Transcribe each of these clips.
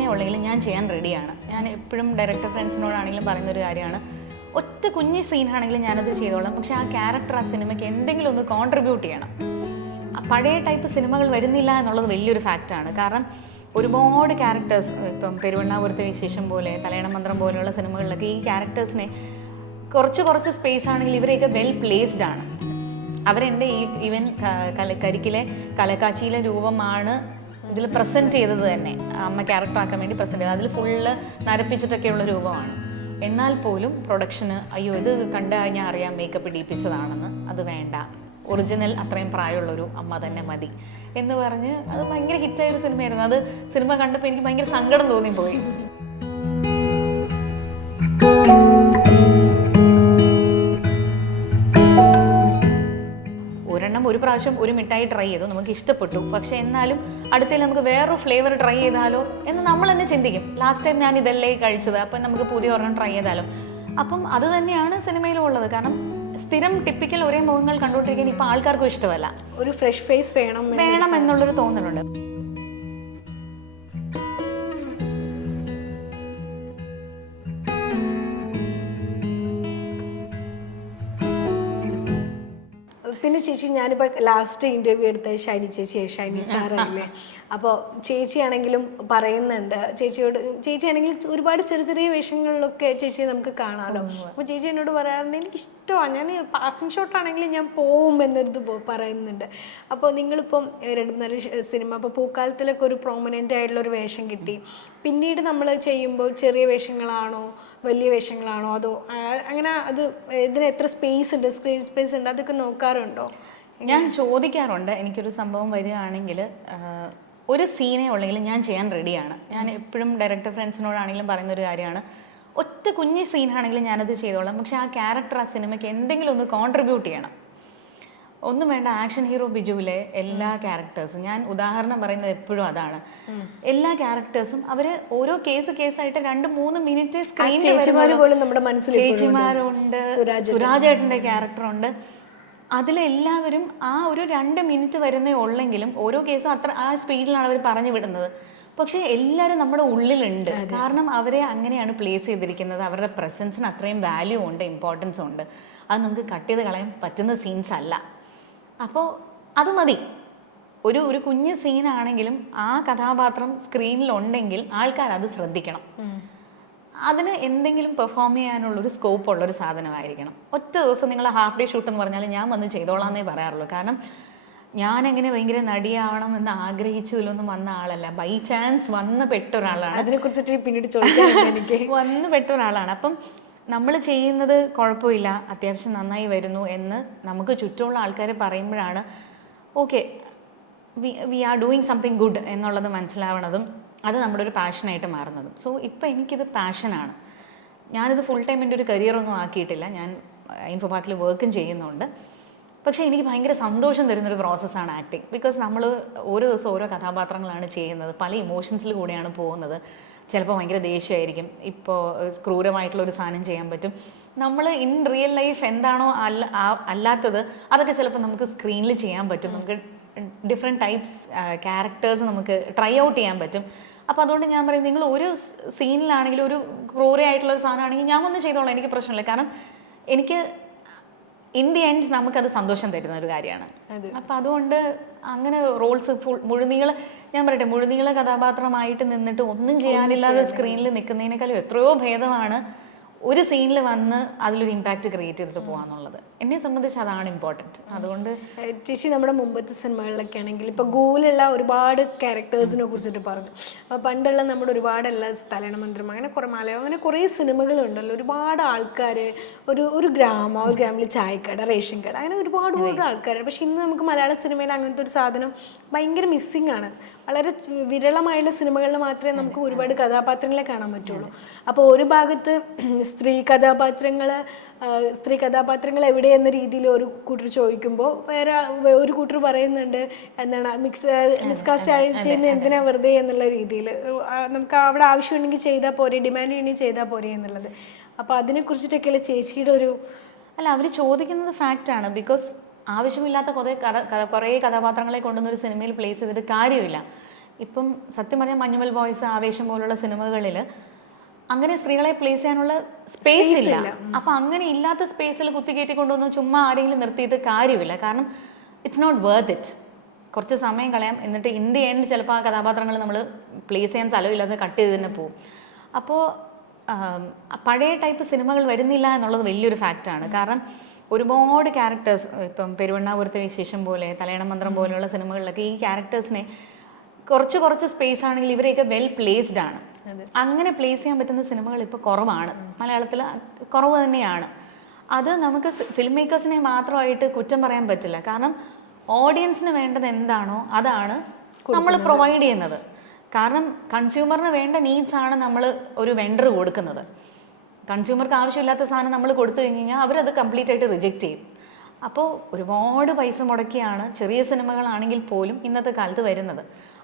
സീനേ ഉള്ളെങ്കിൽ ഞാൻ ചെയ്യാൻ റെഡിയാണ്. ഞാൻ എപ്പോഴും ഡയറക്ടർ ഫ്രണ്ട്സിനോടാണെങ്കിലും പറയുന്നൊരു കാര്യമാണ്, ഒറ്റ കുഞ്ഞ് സീനാണെങ്കിലും ഞാനത് ചെയ്തോളാം, പക്ഷേ ആ ക്യാരക്ടർ ആ സിനിമയ്ക്ക് എന്തെങ്കിലും ഒന്ന് കോൺട്രിബ്യൂട്ട് ചെയ്യണം. പഴയ ടൈപ്പ് സിനിമകൾ വരുന്നില്ല എന്നുള്ളത് വലിയൊരു ഫാക്റ്റാണ്. കാരണം ഒരുപാട് ക്യാരക്ടേഴ്സ്, ഇപ്പം പെരുവണ്ണാപുരത്തെ വിശേഷം പോലെ, തലയണ മന്ത്രം പോലെയുള്ള സിനിമകളിലൊക്കെ ഈ ക്യാരക്ടേഴ്സിനെ കുറച്ച് സ്പേസ് ആണെങ്കിൽ ഇവരെയൊക്കെ വെൽ പ്ലേസ്ഡ് ആണ്. അവരെൻ്റെ ഈവൻ കരിക്കിലെ കലക്കാച്ചിയിലെ രൂപമാണ് ഇതിൽ പ്രസൻറ്റ് ചെയ്തത് തന്നെ, അമ്മ ക്യാരക്ടർ ആക്കാൻ വേണ്ടി പ്രസൻറ്റ് ചെയ്തത്. അതിൽ ഫുള്ള് നരപ്പിച്ചിട്ടൊക്കെയുള്ള രൂപമാണ്. എന്നാൽ പോലും പ്രൊഡക്ഷന് അയ്യോ ഇത് കണ്ടു കഴിഞ്ഞാൽ അറിയാം മേക്കപ്പ് ഇടിപ്പിച്ചതാണെന്ന്, അത് വേണ്ട, ഒറിജിനൽ അത്രയും പ്രായമുള്ളൊരു അമ്മ തന്നെ മതി എന്ന് പറഞ്ഞ് അത് ഭയങ്കര ഹിറ്റായൊരു സിനിമയായിരുന്നു. അത് സിനിമ കണ്ടപ്പോൾ എനിക്ക് ഭയങ്കര സങ്കടം തോന്നിപ്പോയി. ഒരു പ്രാവശ്യം ഒരു മിഠായി ട്രൈ ചെയ്തു, നമുക്ക് ഇഷ്ടപ്പെട്ടു, പക്ഷെ എന്നാലും അടുത്തേൽ നമുക്ക് വേറൊരു ഫ്ലേവർ ട്രൈ ചെയ്താലോ എന്ന് നമ്മൾ തന്നെ ചിന്തിക്കും. ലാസ്റ്റ് ടൈം ഞാൻ ഇതല്ലേ കഴിച്ചത്, അപ്പം നമുക്ക് പുതിയ ഒരെണ്ണം ട്രൈ ചെയ്താലോ. അപ്പം അത് തന്നെയാണ് സിനിമയിലും ഉള്ളത്. കാരണം സ്ഥിരം ടിപ്പിക്കൽ ഒരേ മുഖങ്ങൾ കണ്ടുകൊണ്ടിരിക്കാൻ ഇപ്പോൾ ആൾക്കാർക്കും ഇഷ്ടമല്ല. ഒരു ഫ്രഷ് ഫേസ് വേണം എന്നുള്ളൊരു തോന്നലുണ്ട്. പിന്നെ ചേച്ചി, ഞാനിപ്പോൾ ലാസ്റ്റ് ഇൻ്റർവ്യൂ എടുത്ത ഷൈനി സാറല്ലേ, അപ്പോൾ ചേച്ചിയാണെങ്കിലും പറയുന്നുണ്ട്, ചേച്ചിയാണെങ്കിൽ ഒരുപാട് ചെറിയ വേഷങ്ങളിലൊക്കെ ചേച്ചിയെ നമുക്ക് കാണാമല്ലോ. അപ്പോൾ ചേച്ചി എന്നോട് പറയാറുണ്ട് എനിക്കിഷ്ടമാണ്, ഞാൻ പാസിംഗ് ഷോട്ടാണെങ്കിലും ഞാൻ പോവും എന്നൊരിത് പറയുന്നുണ്ട്. അപ്പോൾ നിങ്ങളിപ്പം 2-4 സിനിമ, അപ്പോൾ പൂക്കാലത്തിലൊക്കെ ഒരു പ്രോമിനൻ്റ് ആയിട്ടുള്ളൊരു വേഷം കിട്ടി, പിന്നീട് നമ്മൾ ചെയ്യുമ്പോൾ ചെറിയ വേഷങ്ങളാണോ വലിയ വേഷങ്ങളാണോ, അതോ അങ്ങനെ അത് ഇതിന് എത്ര സ്പേസ് ഉണ്ട്, സ്ക്രീൻ സ്പേസ് ഉണ്ട്, അതൊക്കെ നോക്കാറുണ്ടോ? ഞാൻ ചോദിക്കാറുണ്ട്. എനിക്കൊരു സംഭവം വരികയാണെങ്കിൽ ഒരു സീനേ ഉള്ളെങ്കിൽ ഞാൻ ചെയ്യാൻ റെഡിയാണ്. ഞാൻ എപ്പോഴും ഡയറക്ടർ ഫ്രണ്ട്സിനോടാണെങ്കിലും പറയുന്നൊരു കാര്യമാണ്, ഒറ്റ കുഞ്ഞ് സീനാണെങ്കിലും ഞാനത് ചെയ്തോളാം, പക്ഷേ ആ ക്യാരക്ടർ ആ സിനിമയ്ക്ക് എന്തെങ്കിലും ഒന്ന് കോൺട്രിബ്യൂട്ട് ചെയ്യണം. ഒന്നും വേണ്ട, ആക്ഷൻ ഹീറോ ബിജുവിലെ എല്ലാ ക്യാരക്ടേഴ്സും, ഞാൻ ഉദാഹരണം പറയുന്നത് എപ്പോഴും അതാണ്, എല്ലാ ക്യാരക്ടേഴ്സും അവർ ഓരോ കേസായിട്ട് 2-3 മിനിറ്റ് സ്ക്രീനിൽ, ചേച്ചിമാരുണ്ട്, സുരാജേട്ടൻ്റെ ക്യാരക്ടറുണ്ട്, അതിലെല്ലാവരും ആ ഒരു 2 മിനിറ്റ് വരുന്നേ ഉള്ളെങ്കിലും ഓരോ കേസും അത്ര ആ സ്പീഡിലാണ് അവർ പറഞ്ഞു വിടുന്നത്. പക്ഷേ എല്ലാവരും നമ്മുടെ ഉള്ളിലുണ്ട്. കാരണം അവരെ അങ്ങനെയാണ് പ്ലേസ് ചെയ്തിരിക്കുന്നത്. അവരുടെ പ്രസൻസിന് അത്രയും വാല്യൂ ഉണ്ട്, ഇമ്പോർട്ടൻസും ഉണ്ട്. അത് നമുക്ക് കട്ട് ചെയ്ത് കളയാൻ പറ്റുന്ന സീൻസ് അല്ല. അപ്പോൾ അത് മതി. ഒരു കുഞ്ഞ് സീനാണെങ്കിലും ആ കഥാപാത്രം സ്ക്രീനിലുണ്ടെങ്കിൽ ആൾക്കാർ അത് ശ്രദ്ധിക്കണം. അതിന് എന്തെങ്കിലും പെർഫോം ചെയ്യാനുള്ളൊരു സ്കോപ്പ് ഉള്ളൊരു സാധനമായിരിക്കണം. ഒറ്റ ദിവസം നിങ്ങൾ ഹാഫ് ഡേ ഷൂട്ട് എന്ന് പറഞ്ഞാൽ ഞാൻ വന്ന് ചെയ്തോളാന്നേ പറയാറുള്ളൂ. കാരണം ഞാനെങ്ങനെ ഭയങ്കര നടിയാവണം എന്ന് ആഗ്രഹിച്ചതിലൊന്നും വന്ന ആളല്ല, ബൈ ചാൻസ് വന്ന് പെട്ട ഒരാളാണ്. അതിനെക്കുറിച്ചിട്ട് പിന്നീട് ചോദിക്കാൻ എനിക്ക് വന്ന് പെട്ട ഒരാളാണ്. അപ്പം നമ്മൾ ചെയ്യുന്നത് കുഴപ്പമില്ല, അത്യാവശ്യം നന്നായി വരുന്നു എന്ന് നമുക്ക് ചുറ്റുമുള്ള ആൾക്കാർ പറയുമ്പോഴാണ് okay we are doing something good എന്നുള്ളത് മനസ്സിലാവണതും അത് നമ്മുടെ ഒരു പാഷനായിട്ട് മാറുന്നതും. സോ ഇപ്പോൾ എനിക്കിത് പാഷനാണ്. ഞാനിത് ഫുൾ ടൈം എൻ്റെ ഒരു കരിയറൊന്നും ആക്കിയിട്ടില്ല. ഞാൻ ഇൻഫോ പാർക്കിൽ വർക്കും ചെയ്യുന്നുണ്ട്. പക്ഷേ എനിക്ക് ഭയങ്കര സന്തോഷം തരുന്നൊരു പ്രോസസ്സാണ് ആക്ടിങ്. ബിക്കോസ് നമ്മൾ ഓരോ ദിവസം ഓരോ കഥാപാത്രങ്ങളാണ് ചെയ്യുന്നത്, പല ഇമോഷൻസിൽ കൂടെയാണ് പോകുന്നത്. ചിലപ്പോൾ ഭയങ്കര ദേഷ്യമായിരിക്കും, ഇപ്പോൾ ക്രൂരമായിട്ടുള്ളൊരു സാധനം ചെയ്യാൻ പറ്റും. നമ്മൾ ഇൻ റിയൽ ലൈഫ് എന്താണോ അല്ലാത്തത് അതൊക്കെ ചിലപ്പോൾ നമുക്ക് സ്ക്രീനിൽ ചെയ്യാൻ പറ്റും. നമുക്ക് ഡിഫറെൻറ്റ് ടൈപ്സ് ക്യാരക്ടേഴ്സ് നമുക്ക് ട്രൈ ഔട്ട് ചെയ്യാൻ പറ്റും. അപ്പോൾ അതുകൊണ്ട് ഞാൻ പറയും, നിങ്ങൾ ഒരു സീനിലാണെങ്കിലും ഒരു ക്രൂരമായിട്ടുള്ളൊരു സാധനമാണെങ്കിൽ ഞാൻ വന്ന് ചെയ്തോളാം, എനിക്ക് പ്രശ്നമില്ല. കാരണം എനിക്ക് ഇൻ ദി എൻഡ് നമുക്കത് സന്തോഷം തരുന്ന ഒരു കാര്യമാണ്. അപ്പം അതുകൊണ്ട് അങ്ങനെ റോൾസ് മുഴുനീള, ഞാൻ പറയട്ടെ, മുഴുനീള കഥാപാത്രമായിട്ട് നിന്നിട്ട് ഒന്നും ചെയ്യാനില്ലാതെ സ്ക്രീനിൽ നിൽക്കുന്നതിനേക്കാളും എത്രയോ ഭേദമാണ് ഒരു സീനിൽ വന്ന് അതിലൊരു ഇമ്പാക്റ്റ് ക്രിയേറ്റ് ചെയ്തിട്ട് പോകാന്നുള്ളത്. എന്നെ സംബന്ധിച്ച് അതാണ് ഇമ്പോർട്ടൻറ്റ്. അതുകൊണ്ട് ചേച്ചി നമ്മുടെ മുമ്പത്തെ സിനിമകളിലൊക്കെ ആണെങ്കിൽ ഇപ്പോൾ ഗോലുള്ള ഒരുപാട് ക്യാരക്ടേഴ്സിനെ കുറിച്ചിട്ട് പറഞ്ഞു. അപ്പോൾ പണ്ടുള്ള നമ്മുടെ ഒരുപാടല്ല തലയണ മന്ത്രം, അങ്ങനെ കുറേ മലയാളം, അങ്ങനെ കുറേ സിനിമകളുണ്ടല്ലോ. ഒരുപാട് ആൾക്കാർ, ഒരു ഗ്രാമിൽ ചായക്കട, റേഷൻ കട, അങ്ങനെ ഒരുപാട് ആൾക്കാരുണ്ട്. പക്ഷെ ഇന്ന് നമുക്ക് മലയാള സിനിമയിൽ അങ്ങനത്തെ ഒരു സാധനം ഭയങ്കര മിസ്സിങ് ആണ്. വളരെ വിരളമായുള്ള സിനിമകളിൽ മാത്രമേ നമുക്ക് ഒരുപാട് കഥാപാത്രങ്ങളെ കാണാൻ പറ്റുള്ളൂ. അപ്പോൾ ഒരു ഭാഗത്ത് സ്ത്രീ കഥാപാത്രങ്ങൾ എവിടെയെന്ന രീതിയിൽ ഒരു കൂട്ടർ ചോദിക്കുമ്പോൾ വേറെ ഒരു കൂട്ടർ പറയുന്നുണ്ട് എന്താണ് മിസ്കാസ്റ്റ് ചെയ്യുന്ന എന്തിനാ വെറുതെ എന്നുള്ള രീതിയിൽ, നമുക്ക് അവിടെ ആവശ്യമുണ്ടെങ്കിൽ ചെയ്താൽ പോരെ, ഡിമാൻഡ് ചെയ്യണമെങ്കിൽ ചെയ്താൽ പോരെ എന്നുള്ളത്. അപ്പോൾ അതിനെക്കുറിച്ചിട്ടൊക്കെയുള്ള ചേച്ചിയുടെ ഒരു അവർ ചോദിക്കുന്നത് ഫാക്റ്റാണ്. ബിക്കോസ് ആവശ്യമില്ലാത്ത കുറേ കഥാപാത്രങ്ങളെ കൊണ്ടുവന്നൊരു സിനിമയിൽ പ്ലേസ് ചെയ്തിട്ട് കാര്യമില്ല. ഇപ്പം സത്യം പറഞ്ഞാൽ മഞ്ഞുമൽ ബോയ്സ്, ആവേശം പോലുള്ള സിനിമകളിൽ അങ്ങനെ സ്ത്രീകളെ പ്ലേസ് ചെയ്യാനുള്ള സ്പേസ് ഇല്ല. അപ്പം അങ്ങനെ ഇല്ലാത്ത സ്പേസിൽ കുത്തിക്കയറ്റി കൊണ്ടുവന്ന് ചുമ്മാ ആരെങ്കിലും നിർത്തിയിട്ട് കാര്യമില്ല. കാരണം ഇറ്റ്സ് നോട്ട് വർത്ത് ഇറ്റ്. കുറച്ച് സമയം കളയാം, എന്നിട്ട് ഇൻ ദി എൻഡ് ചിലപ്പോൾ ആ കഥാപാത്രങ്ങൾ നമ്മൾ പ്ലേസ് ചെയ്യാൻ സ്ഥലമില്ലാതെ കട്ട് ചെയ്ത് തന്നെ പോകും. അപ്പോൾ പഴയ ടൈപ്പ് സിനിമകൾ വരുന്നില്ല എന്നുള്ളത് വലിയൊരു ഫാക്റ്റാണ്. കാരണം ഒരുപാട് ക്യാരക്ടേഴ്സ്, ഇപ്പം പെരുവണ്ണാപുരത്തെ വിശേഷം പോലെ, തലയണ മന്ത്രം പോലെയുള്ള സിനിമകളിലൊക്കെ ഈ ക്യാരക്ടേഴ്സിനെ കുറച്ച് സ്പേസ് ആണെങ്കിൽ ഇവരെയൊക്കെ വെൽ പ്ലേസ്ഡ് ആണ്. അങ്ങനെ പ്ലേസ് ചെയ്യാൻ പറ്റുന്ന സിനിമകൾ ഇപ്പോൾ കുറവാണ്, മലയാളത്തിൽ കുറവ് തന്നെയാണ്. അത് നമുക്ക് ഫിലിം മേക്കേഴ്സിനെ മാത്രമായിട്ട് കുറ്റം പറയാൻ പറ്റില്ല. കാരണം ഓഡിയൻസിന് വേണ്ടത് എന്താണോ അതാണ് നമ്മൾ പ്രൊവൈഡ് ചെയ്യുന്നത്. കാരണം കൺസ്യൂമറിന് വേണ്ട നീഡ്സ് ആണ് നമ്മൾ ഒരു വെണ്ടർ കൊടുക്കുന്നത്. കൺസ്യൂമർക്ക് ആവശ്യമില്ലാത്ത സാധനം നമ്മൾ കൊടുത്തു കഴിഞ്ഞ് കഴിഞ്ഞാൽ അവരത് കംപ്ലീറ്റ് ആയിട്ട് റിജക്റ്റ് ചെയ്യും. അപ്പോൾ ഒരുപാട് പൈസ മുടക്കിയാണ് ചെറിയ സിനിമകളാണെങ്കിൽ പോലും ഇന്നത്തെ കാലത്ത് വരുന്നത്.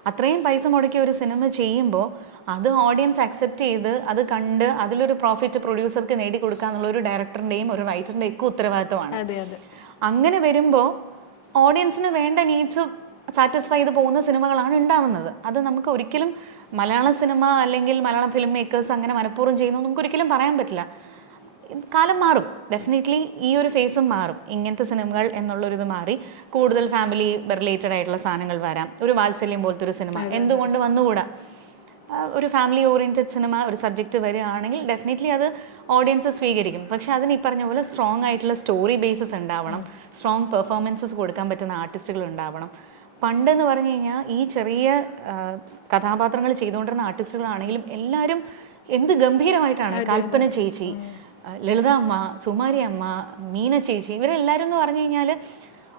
അത്രയും പൈസ മുടക്കി ഒരു സിനിമ ചെയ്യുമ്പോൾ അത് ഓഡിയൻസ് അക്സെപ്റ്റ് ചെയ്ത് അത് കണ്ട് അതിലൊരു പ്രോഫിറ്റ് പ്രൊഡ്യൂസർക്ക് നേടിക്കൊടുക്കുക എന്നുള്ള ഒരു ഡയറക്ടറിൻ്റെയും ഒരു റൈറ്ററിൻ്റെയും ഒക്കെ ഉത്തരവാദിത്തമാണ്. അങ്ങനെ വരുമ്പോൾ ഓഡിയൻസിന് വേണ്ട നീഡ്സ് സാറ്റിസ്ഫൈ ചെയ്ത് പോകുന്ന സിനിമകളാണ് ഉണ്ടാവുന്നത്. അത് നമുക്ക് ഒരിക്കലും മലയാള സിനിമ അല്ലെങ്കിൽ മലയാളം ഫിലിം മേക്കേഴ്സ് അങ്ങനെ മനഃപൂർവ്വം ചെയ്യുന്നു നമുക്ക് ഒരിക്കലും പറയാൻ പറ്റില്ല. കാലം മാറും, ഡെഫിനറ്റ്ലി ഈ ഒരു ഫേസും മാറും. ഇങ്ങനത്തെ സിനിമകൾ എന്നുള്ളൊരിത് മാറി കൂടുതൽ ഫാമിലി റിലേറ്റഡ് ആയിട്ടുള്ള സാധനങ്ങൾ വരാം. ഒരു വാത്സല്യം പോലത്തെ ഒരു സിനിമ എന്തുകൊണ്ട് വന്നുകൂടാ? ഒരു ഫാമിലി ഓറിയൻറ്റഡ് സിനിമ ഒരു സബ്ജക്റ്റ് വരികയാണെങ്കിൽ ഡെഫിനറ്റ്ലി അത് ഓഡിയൻസ് സ്വീകരിക്കും. പക്ഷെ അതിന് ഈ പറഞ്ഞ പോലെ സ്ട്രോങ് ആയിട്ടുള്ള സ്റ്റോറി ബേസസ് ഉണ്ടാവണം, സ്ട്രോങ് പെർഫോമൻസസ് കൊടുക്കാൻ പറ്റുന്ന ആർട്ടിസ്റ്റുകൾ ഉണ്ടാവണം. പണ്ടെന്ന് പറഞ്ഞു കഴിഞ്ഞാൽ ഈ ചെറിയ കഥാപാത്രങ്ങൾ ചെയ്തുകൊണ്ടിരുന്ന ആർട്ടിസ്റ്റുകളാണെങ്കിലും എല്ലാവരും എന്ത് ഗംഭീരമായിട്ടാണ്, കൽപ്പന ചേച്ചി, ലളിത അമ്മ, സുമാരി അമ്മ, മീന ചേച്ചി, ഇവരെല്ലാവരും എന്ന് പറഞ്ഞു കഴിഞ്ഞാൽ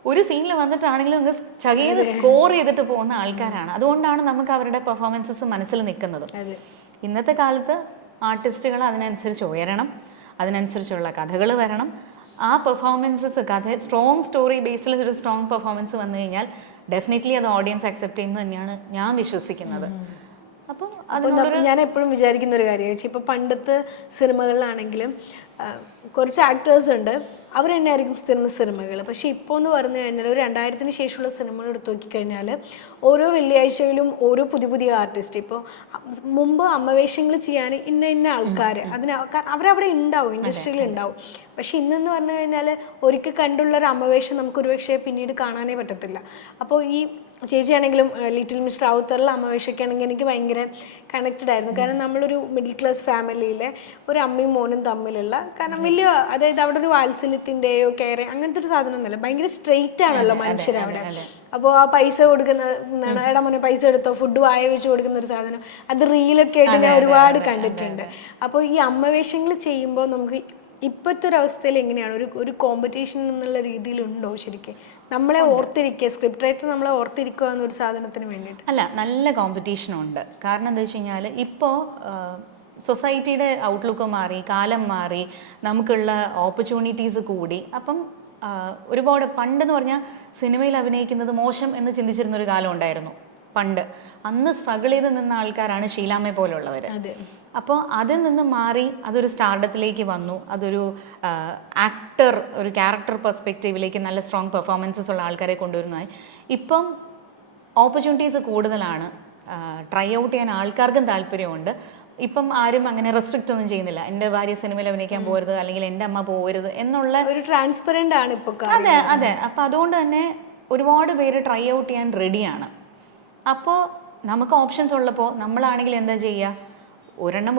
ഒരു സീനിൽ വന്നിട്ടാണെങ്കിലും അങ്ങ് ചകയത് സ്കോർ ചെയ്തിട്ട് പോകുന്ന ആൾക്കാരാണ്. അതുകൊണ്ടാണ് നമുക്ക് അവരുടെ പെർഫോമൻസസ് മനസ്സിൽ നിൽക്കുന്നത്. ഇന്നത്തെ കാലത്ത് ആർട്ടിസ്റ്റുകൾ അതിനനുസരിച്ച് ഉയരണം, അതിനനുസരിച്ചുള്ള കഥകൾ വരണം. ആ പെർഫോമൻസസ് സ്ട്രോങ് സ്റ്റോറി ബേസിൽ ഒരു സ്ട്രോങ് പെർഫോമൻസ് വന്നു കഴിഞ്ഞാൽ ഡെഫിനറ്റ്ലി അത് ഓഡിയൻസ് അക്സെപ്റ്റ് ചെയ്യുന്നത് തന്നെയാണ് ഞാൻ വിശ്വസിക്കുന്നത്. അപ്പം ഞാൻ എപ്പോഴും വിചാരിക്കുന്ന ഒരു കാര്യമാണ്, ഇപ്പോൾ പണ്ടത്തെ സിനിമകളിലാണെങ്കിലും കുറച്ച് ആക്ടേഴ്സ് ഉണ്ട്, അവർ തന്നെ ആയിരിക്കും സിനിമകൾ. പക്ഷേ ഇപ്പോൾ എന്ന് പറഞ്ഞു കഴിഞ്ഞാൽ ഒരു 2000-ന് ശേഷമുള്ള സിനിമകൾ എടുത്ത് നോക്കിക്കഴിഞ്ഞാൽ ഓരോ വെള്ളിയാഴ്ചയിലും ഓരോ പുതിയ ആർട്ടിസ്റ്റ്. ഇപ്പോൾ മുമ്പ് അമ്മവേഷങ്ങൾ ചെയ്യാൻ ഇന്ന ആൾക്കാർ അവരവിടെ ഉണ്ടാവും, ഇൻഡസ്ട്രിയിൽ ഉണ്ടാവും. പക്ഷെ ഇന്നെന്ന് പറഞ്ഞു കഴിഞ്ഞാൽ ഒരിക്കൽ കണ്ടുള്ളൊരു അമ്മവേഷം നമുക്ക് ഒരുപക്ഷെ പിന്നീട് കാണാനേ പറ്റത്തില്ല. അപ്പോൾ ഈ ചേച്ചിയാണെങ്കിലും ലിറ്റിൽ മിസ്റ്റർ ഔത്തറിലെ അമ്മവേഷമൊക്കെ ആണെങ്കിൽ എനിക്ക് ഭയങ്കര കണക്റ്റഡ് ആയിരുന്നു. കാരണം നമ്മളൊരു മിഡിൽ ക്ലാസ് ഫാമിലിയിലെ ഒരു അമ്മയും മോനും തമ്മിലുള്ള, കാരണം വലിയ, അതായത് അവിടെ ഒരു വാത്സല്യത്തിൻ്റെയോ കെയർ അങ്ങനത്തെ ഒരു സാധനമൊന്നുമല്ല, ഭയങ്കര സ്ട്രെയിറ്റ് ആണല്ലോ മനുഷ്യരവിടെ. അപ്പോൾ ആ പൈസ കൊടുക്കുന്ന എടാ മോനെ പൈസ എടുത്തോ, ഫുഡ് വായ വെച്ച് കൊടുക്കുന്ന ഒരു സാധനം, അത് റീലൊക്കെ ആയിട്ട് ഞാൻ ഒരുപാട് കണ്ടിട്ടുണ്ട്. അപ്പോൾ ഈ അമ്മവേഷങ്ങൾ ചെയ്യുമ്പോൾ നമുക്ക് ഇപ്പോഴത്തെ ഒരു അവസ്ഥയിൽ എങ്ങനെയാണ്, ഒരു കോമ്പറ്റീഷൻ എന്നുള്ള രീതിയിലുണ്ടോ ശരിക്കും? നമ്മളെ ഓർത്തിരിക്കുക, സ്ക്രിപ്റ്റ് റൈറ്റർ നമ്മളെ ഓർത്തിരിക്കുക എന്നൊരു സാധനത്തിന് വേണ്ടിയിട്ട്? അല്ല, നല്ല കോമ്പറ്റീഷനുണ്ട്. കാരണം എന്താ വെച്ച് കഴിഞ്ഞാൽ ഇപ്പോൾ സൊസൈറ്റിയുടെ ഔട്ട്ലുക്ക് മാറി, കാലം മാറി, നമുക്കുള്ള ഓപ്പർച്യൂണിറ്റീസ് കൂടി. അപ്പം ഒരുപാട് പണ്ടെന്ന് പറഞ്ഞാൽ സിനിമയിൽ അഭിനയിക്കുന്നത് മോശം എന്ന് ചിന്തിച്ചിരുന്നൊരു കാലം ഉണ്ടായിരുന്നു പണ്ട്. അന്ന് സ്ട്രഗിൾ ചെയ്ത് നിന്ന ആൾക്കാരാണ് ഷീലാമ്മയെ പോലുള്ളവർ. അപ്പോൾ അതിൽ നിന്ന് മാറി അതൊരു സ്റ്റാർഡത്തിലേക്ക് വന്നു. അതൊരു ആക്ടർ, ഒരു ക്യാരക്ടർ പെർസ്പെക്റ്റീവിലേക്ക് നല്ല സ്ട്രോങ് പെർഫോമൻസസ് ഉള്ള ആൾക്കാരെ കൊണ്ടുവരുന്നതായി. ഇപ്പം ഓപ്പർച്യൂണിറ്റീസ് കൂടുതലാണ്, ട്രൈ ഔട്ട് ചെയ്യാൻ ആൾക്കാർക്കും താല്പര്യമുണ്ട്. ഇപ്പം ആരും അങ്ങനെ റെസ്ട്രിക്റ്റ് ഒന്നും ചെയ്യുന്നില്ല, എൻ്റെ ഭാര്യ സിനിമയിൽ അഭിനയിക്കാൻ പോകരുത് അല്ലെങ്കിൽ എൻ്റെ അമ്മ പോകരുത് എന്നുള്ള ഒരു ട്രാൻസ്പെറൻ്റ് ആണ് ഇപ്പോൾ. അതെ. അപ്പം അതുകൊണ്ട് തന്നെ ഒരുപാട് പേര് ട്രൈ ഔട്ട് ചെയ്യാൻ റെഡിയാണ്. അപ്പോൾ നമുക്ക് ഓപ്ഷൻസ് ഉള്ളപ്പോൾ നമ്മളാണെങ്കിൽ എന്താ ചെയ്യുക,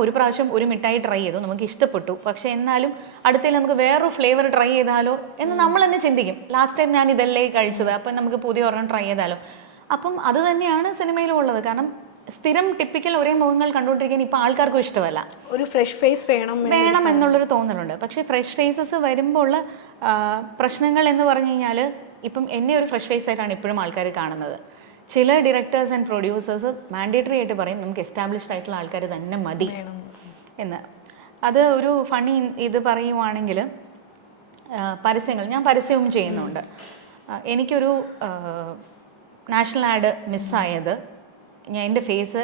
ഒരു പ്രാവശ്യം ഒരു മിഠായി ട്രൈ ചെയ്തു, നമുക്ക് ഇഷ്ടപ്പെട്ടു, പക്ഷേ എന്നാലും അടുത്തതിൽ നമുക്ക് വേറൊരു ഫ്ലേവർ ട്രൈ ചെയ്താലോ എന്ന് നമ്മൾ തന്നെ ചിന്തിക്കും. ലാസ്റ്റ് ടൈം ഞാൻ ഇതല്ലേ കഴിച്ചത്, അപ്പം നമുക്ക് പുതിയ ഒരെണ്ണം ട്രൈ ചെയ്താലോ. അപ്പം അത് തന്നെയാണ് സിനിമയിലും ഉള്ളത്. കാരണം സ്ഥിരം ടിപ്പിക്കൽ ഒരേ മുഖങ്ങൾ കണ്ടുകൊണ്ടിരിക്കാൻ ഇപ്പോൾ ആൾക്കാർക്കും ഇഷ്ടമല്ല. ഒരു ഫ്രഷ് ഫേസ് വേണം എന്നുള്ളൊരു തോന്നലുണ്ട്. പക്ഷേ ഫ്രഷ് ഫേസസ് വരുമ്പോൾ ഉള്ള പ്രശ്നങ്ങൾ എന്ന് പറഞ്ഞു കഴിഞ്ഞാൽ, ഇപ്പം എന്നെ ഒരു ഫ്രഷ് ഫേസ് ആയിട്ടാണ് ഇപ്പോഴും ആൾക്കാർ കാണുന്നത്. ചില ഡയറക്ടേഴ്സ് ആൻഡ് പ്രൊഡ്യൂസേഴ്സ് മാൻഡേറ്ററി ആയിട്ട് പറയും നമുക്ക് എസ്റ്റാബ്ലിഷ്ഡ് ആയിട്ടുള്ള ആൾക്കാർ തന്നെ മതി എന്ന്. അത് ഒരു ഫണി ഇത് പറയുവാണെങ്കിൽ, ഞാൻ പരസ്യവും ചെയ്യുന്നുണ്ട്. എനിക്കൊരു നാഷണൽ ആഡ് മിസ്സായത്, എൻ്റെ ഫേസ്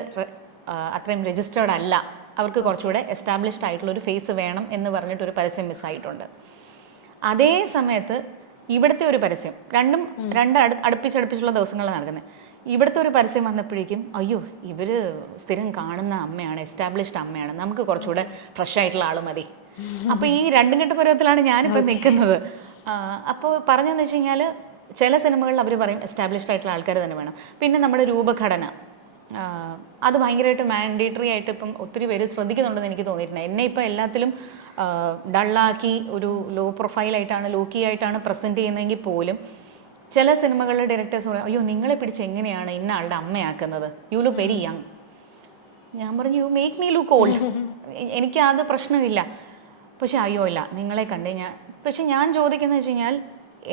അത്രയും രജിസ്റ്റേർഡ് അല്ല, അവർക്ക് കുറച്ചുകൂടെ എസ്റ്റാബ്ലിഷ്ഡ് ആയിട്ടുള്ളൊരു ഫേസ് വേണം എന്ന് പറഞ്ഞിട്ടൊരു പരസ്യം മിസ്സായിട്ടുണ്ട്. അതേ സമയത്ത് ഇവിടുത്തെ ഒരു പരസ്യം, രണ്ട് അടുപ്പിച്ചടുപ്പിച്ചുള്ള ദിവസങ്ങളിൽ നടക്കുന്നത്, ഇവിടുത്തെ ഒരു പരസ്യം വന്നപ്പോഴേക്കും അയ്യോ ഇവർ സ്ഥിരം കാണുന്ന അമ്മയാണ്, എസ്റ്റാബ്ലിഷ്ഡ് അമ്മയാണ്, നമുക്ക് കുറച്ചുകൂടെ ഫ്രഷ് ആയിട്ടുള്ള ആൾ മതി. അപ്പോൾ ഈ രണ്ടും കെട്ട പരുവത്തിലാണ് ഞാനിപ്പോൾ നിൽക്കുന്നത്. അപ്പോൾ പറഞ്ഞതെന്ന് വെച്ച് കഴിഞ്ഞാൽ ചില സിനിമകളിൽ അവർ പറയും എസ്റ്റാബ്ലിഷ്ഡ് ആയിട്ടുള്ള ആൾക്കാർ തന്നെ വേണം. പിന്നെ നമ്മുടെ രൂപഘടന അത് ഭയങ്കരമായിട്ട് മാൻഡേറ്ററി ആയിട്ട് ഇപ്പം ഒത്തിരി പേര് ശ്രദ്ധിക്കുന്നുണ്ടെന്ന് എനിക്ക് തോന്നിയിട്ടുണ്ട്. എന്നെ ഇപ്പോൾ എല്ലാത്തിലും ഡള്ളാക്കി ഒരു ലോ പ്രൊഫൈലായിട്ടാണ്, ലോക്കി ആയിട്ടാണ് പ്രസൻറ്റ് ചെയ്യുന്നതെങ്കിൽ പോലും ചില സിനിമകളിലെ ഡയറക്ടേഴ്സ് പറയും അയ്യോ നിങ്ങളെ പിടിച്ച് എങ്ങനെയാണ് ഇന്ന ആളുടെ അമ്മയാക്കുന്നത്, യു ലുക്ക് വെരി യങ്. ഞാൻ പറഞ്ഞു you make me look old, എനിക്ക് അത് പ്രശ്നമില്ല. പക്ഷെ അയ്യോ ഇല്ല നിങ്ങളെ കണ്ട് പക്ഷെ ഞാൻ ചോദിക്കുന്നത് വെച്ച് കഴിഞ്ഞാൽ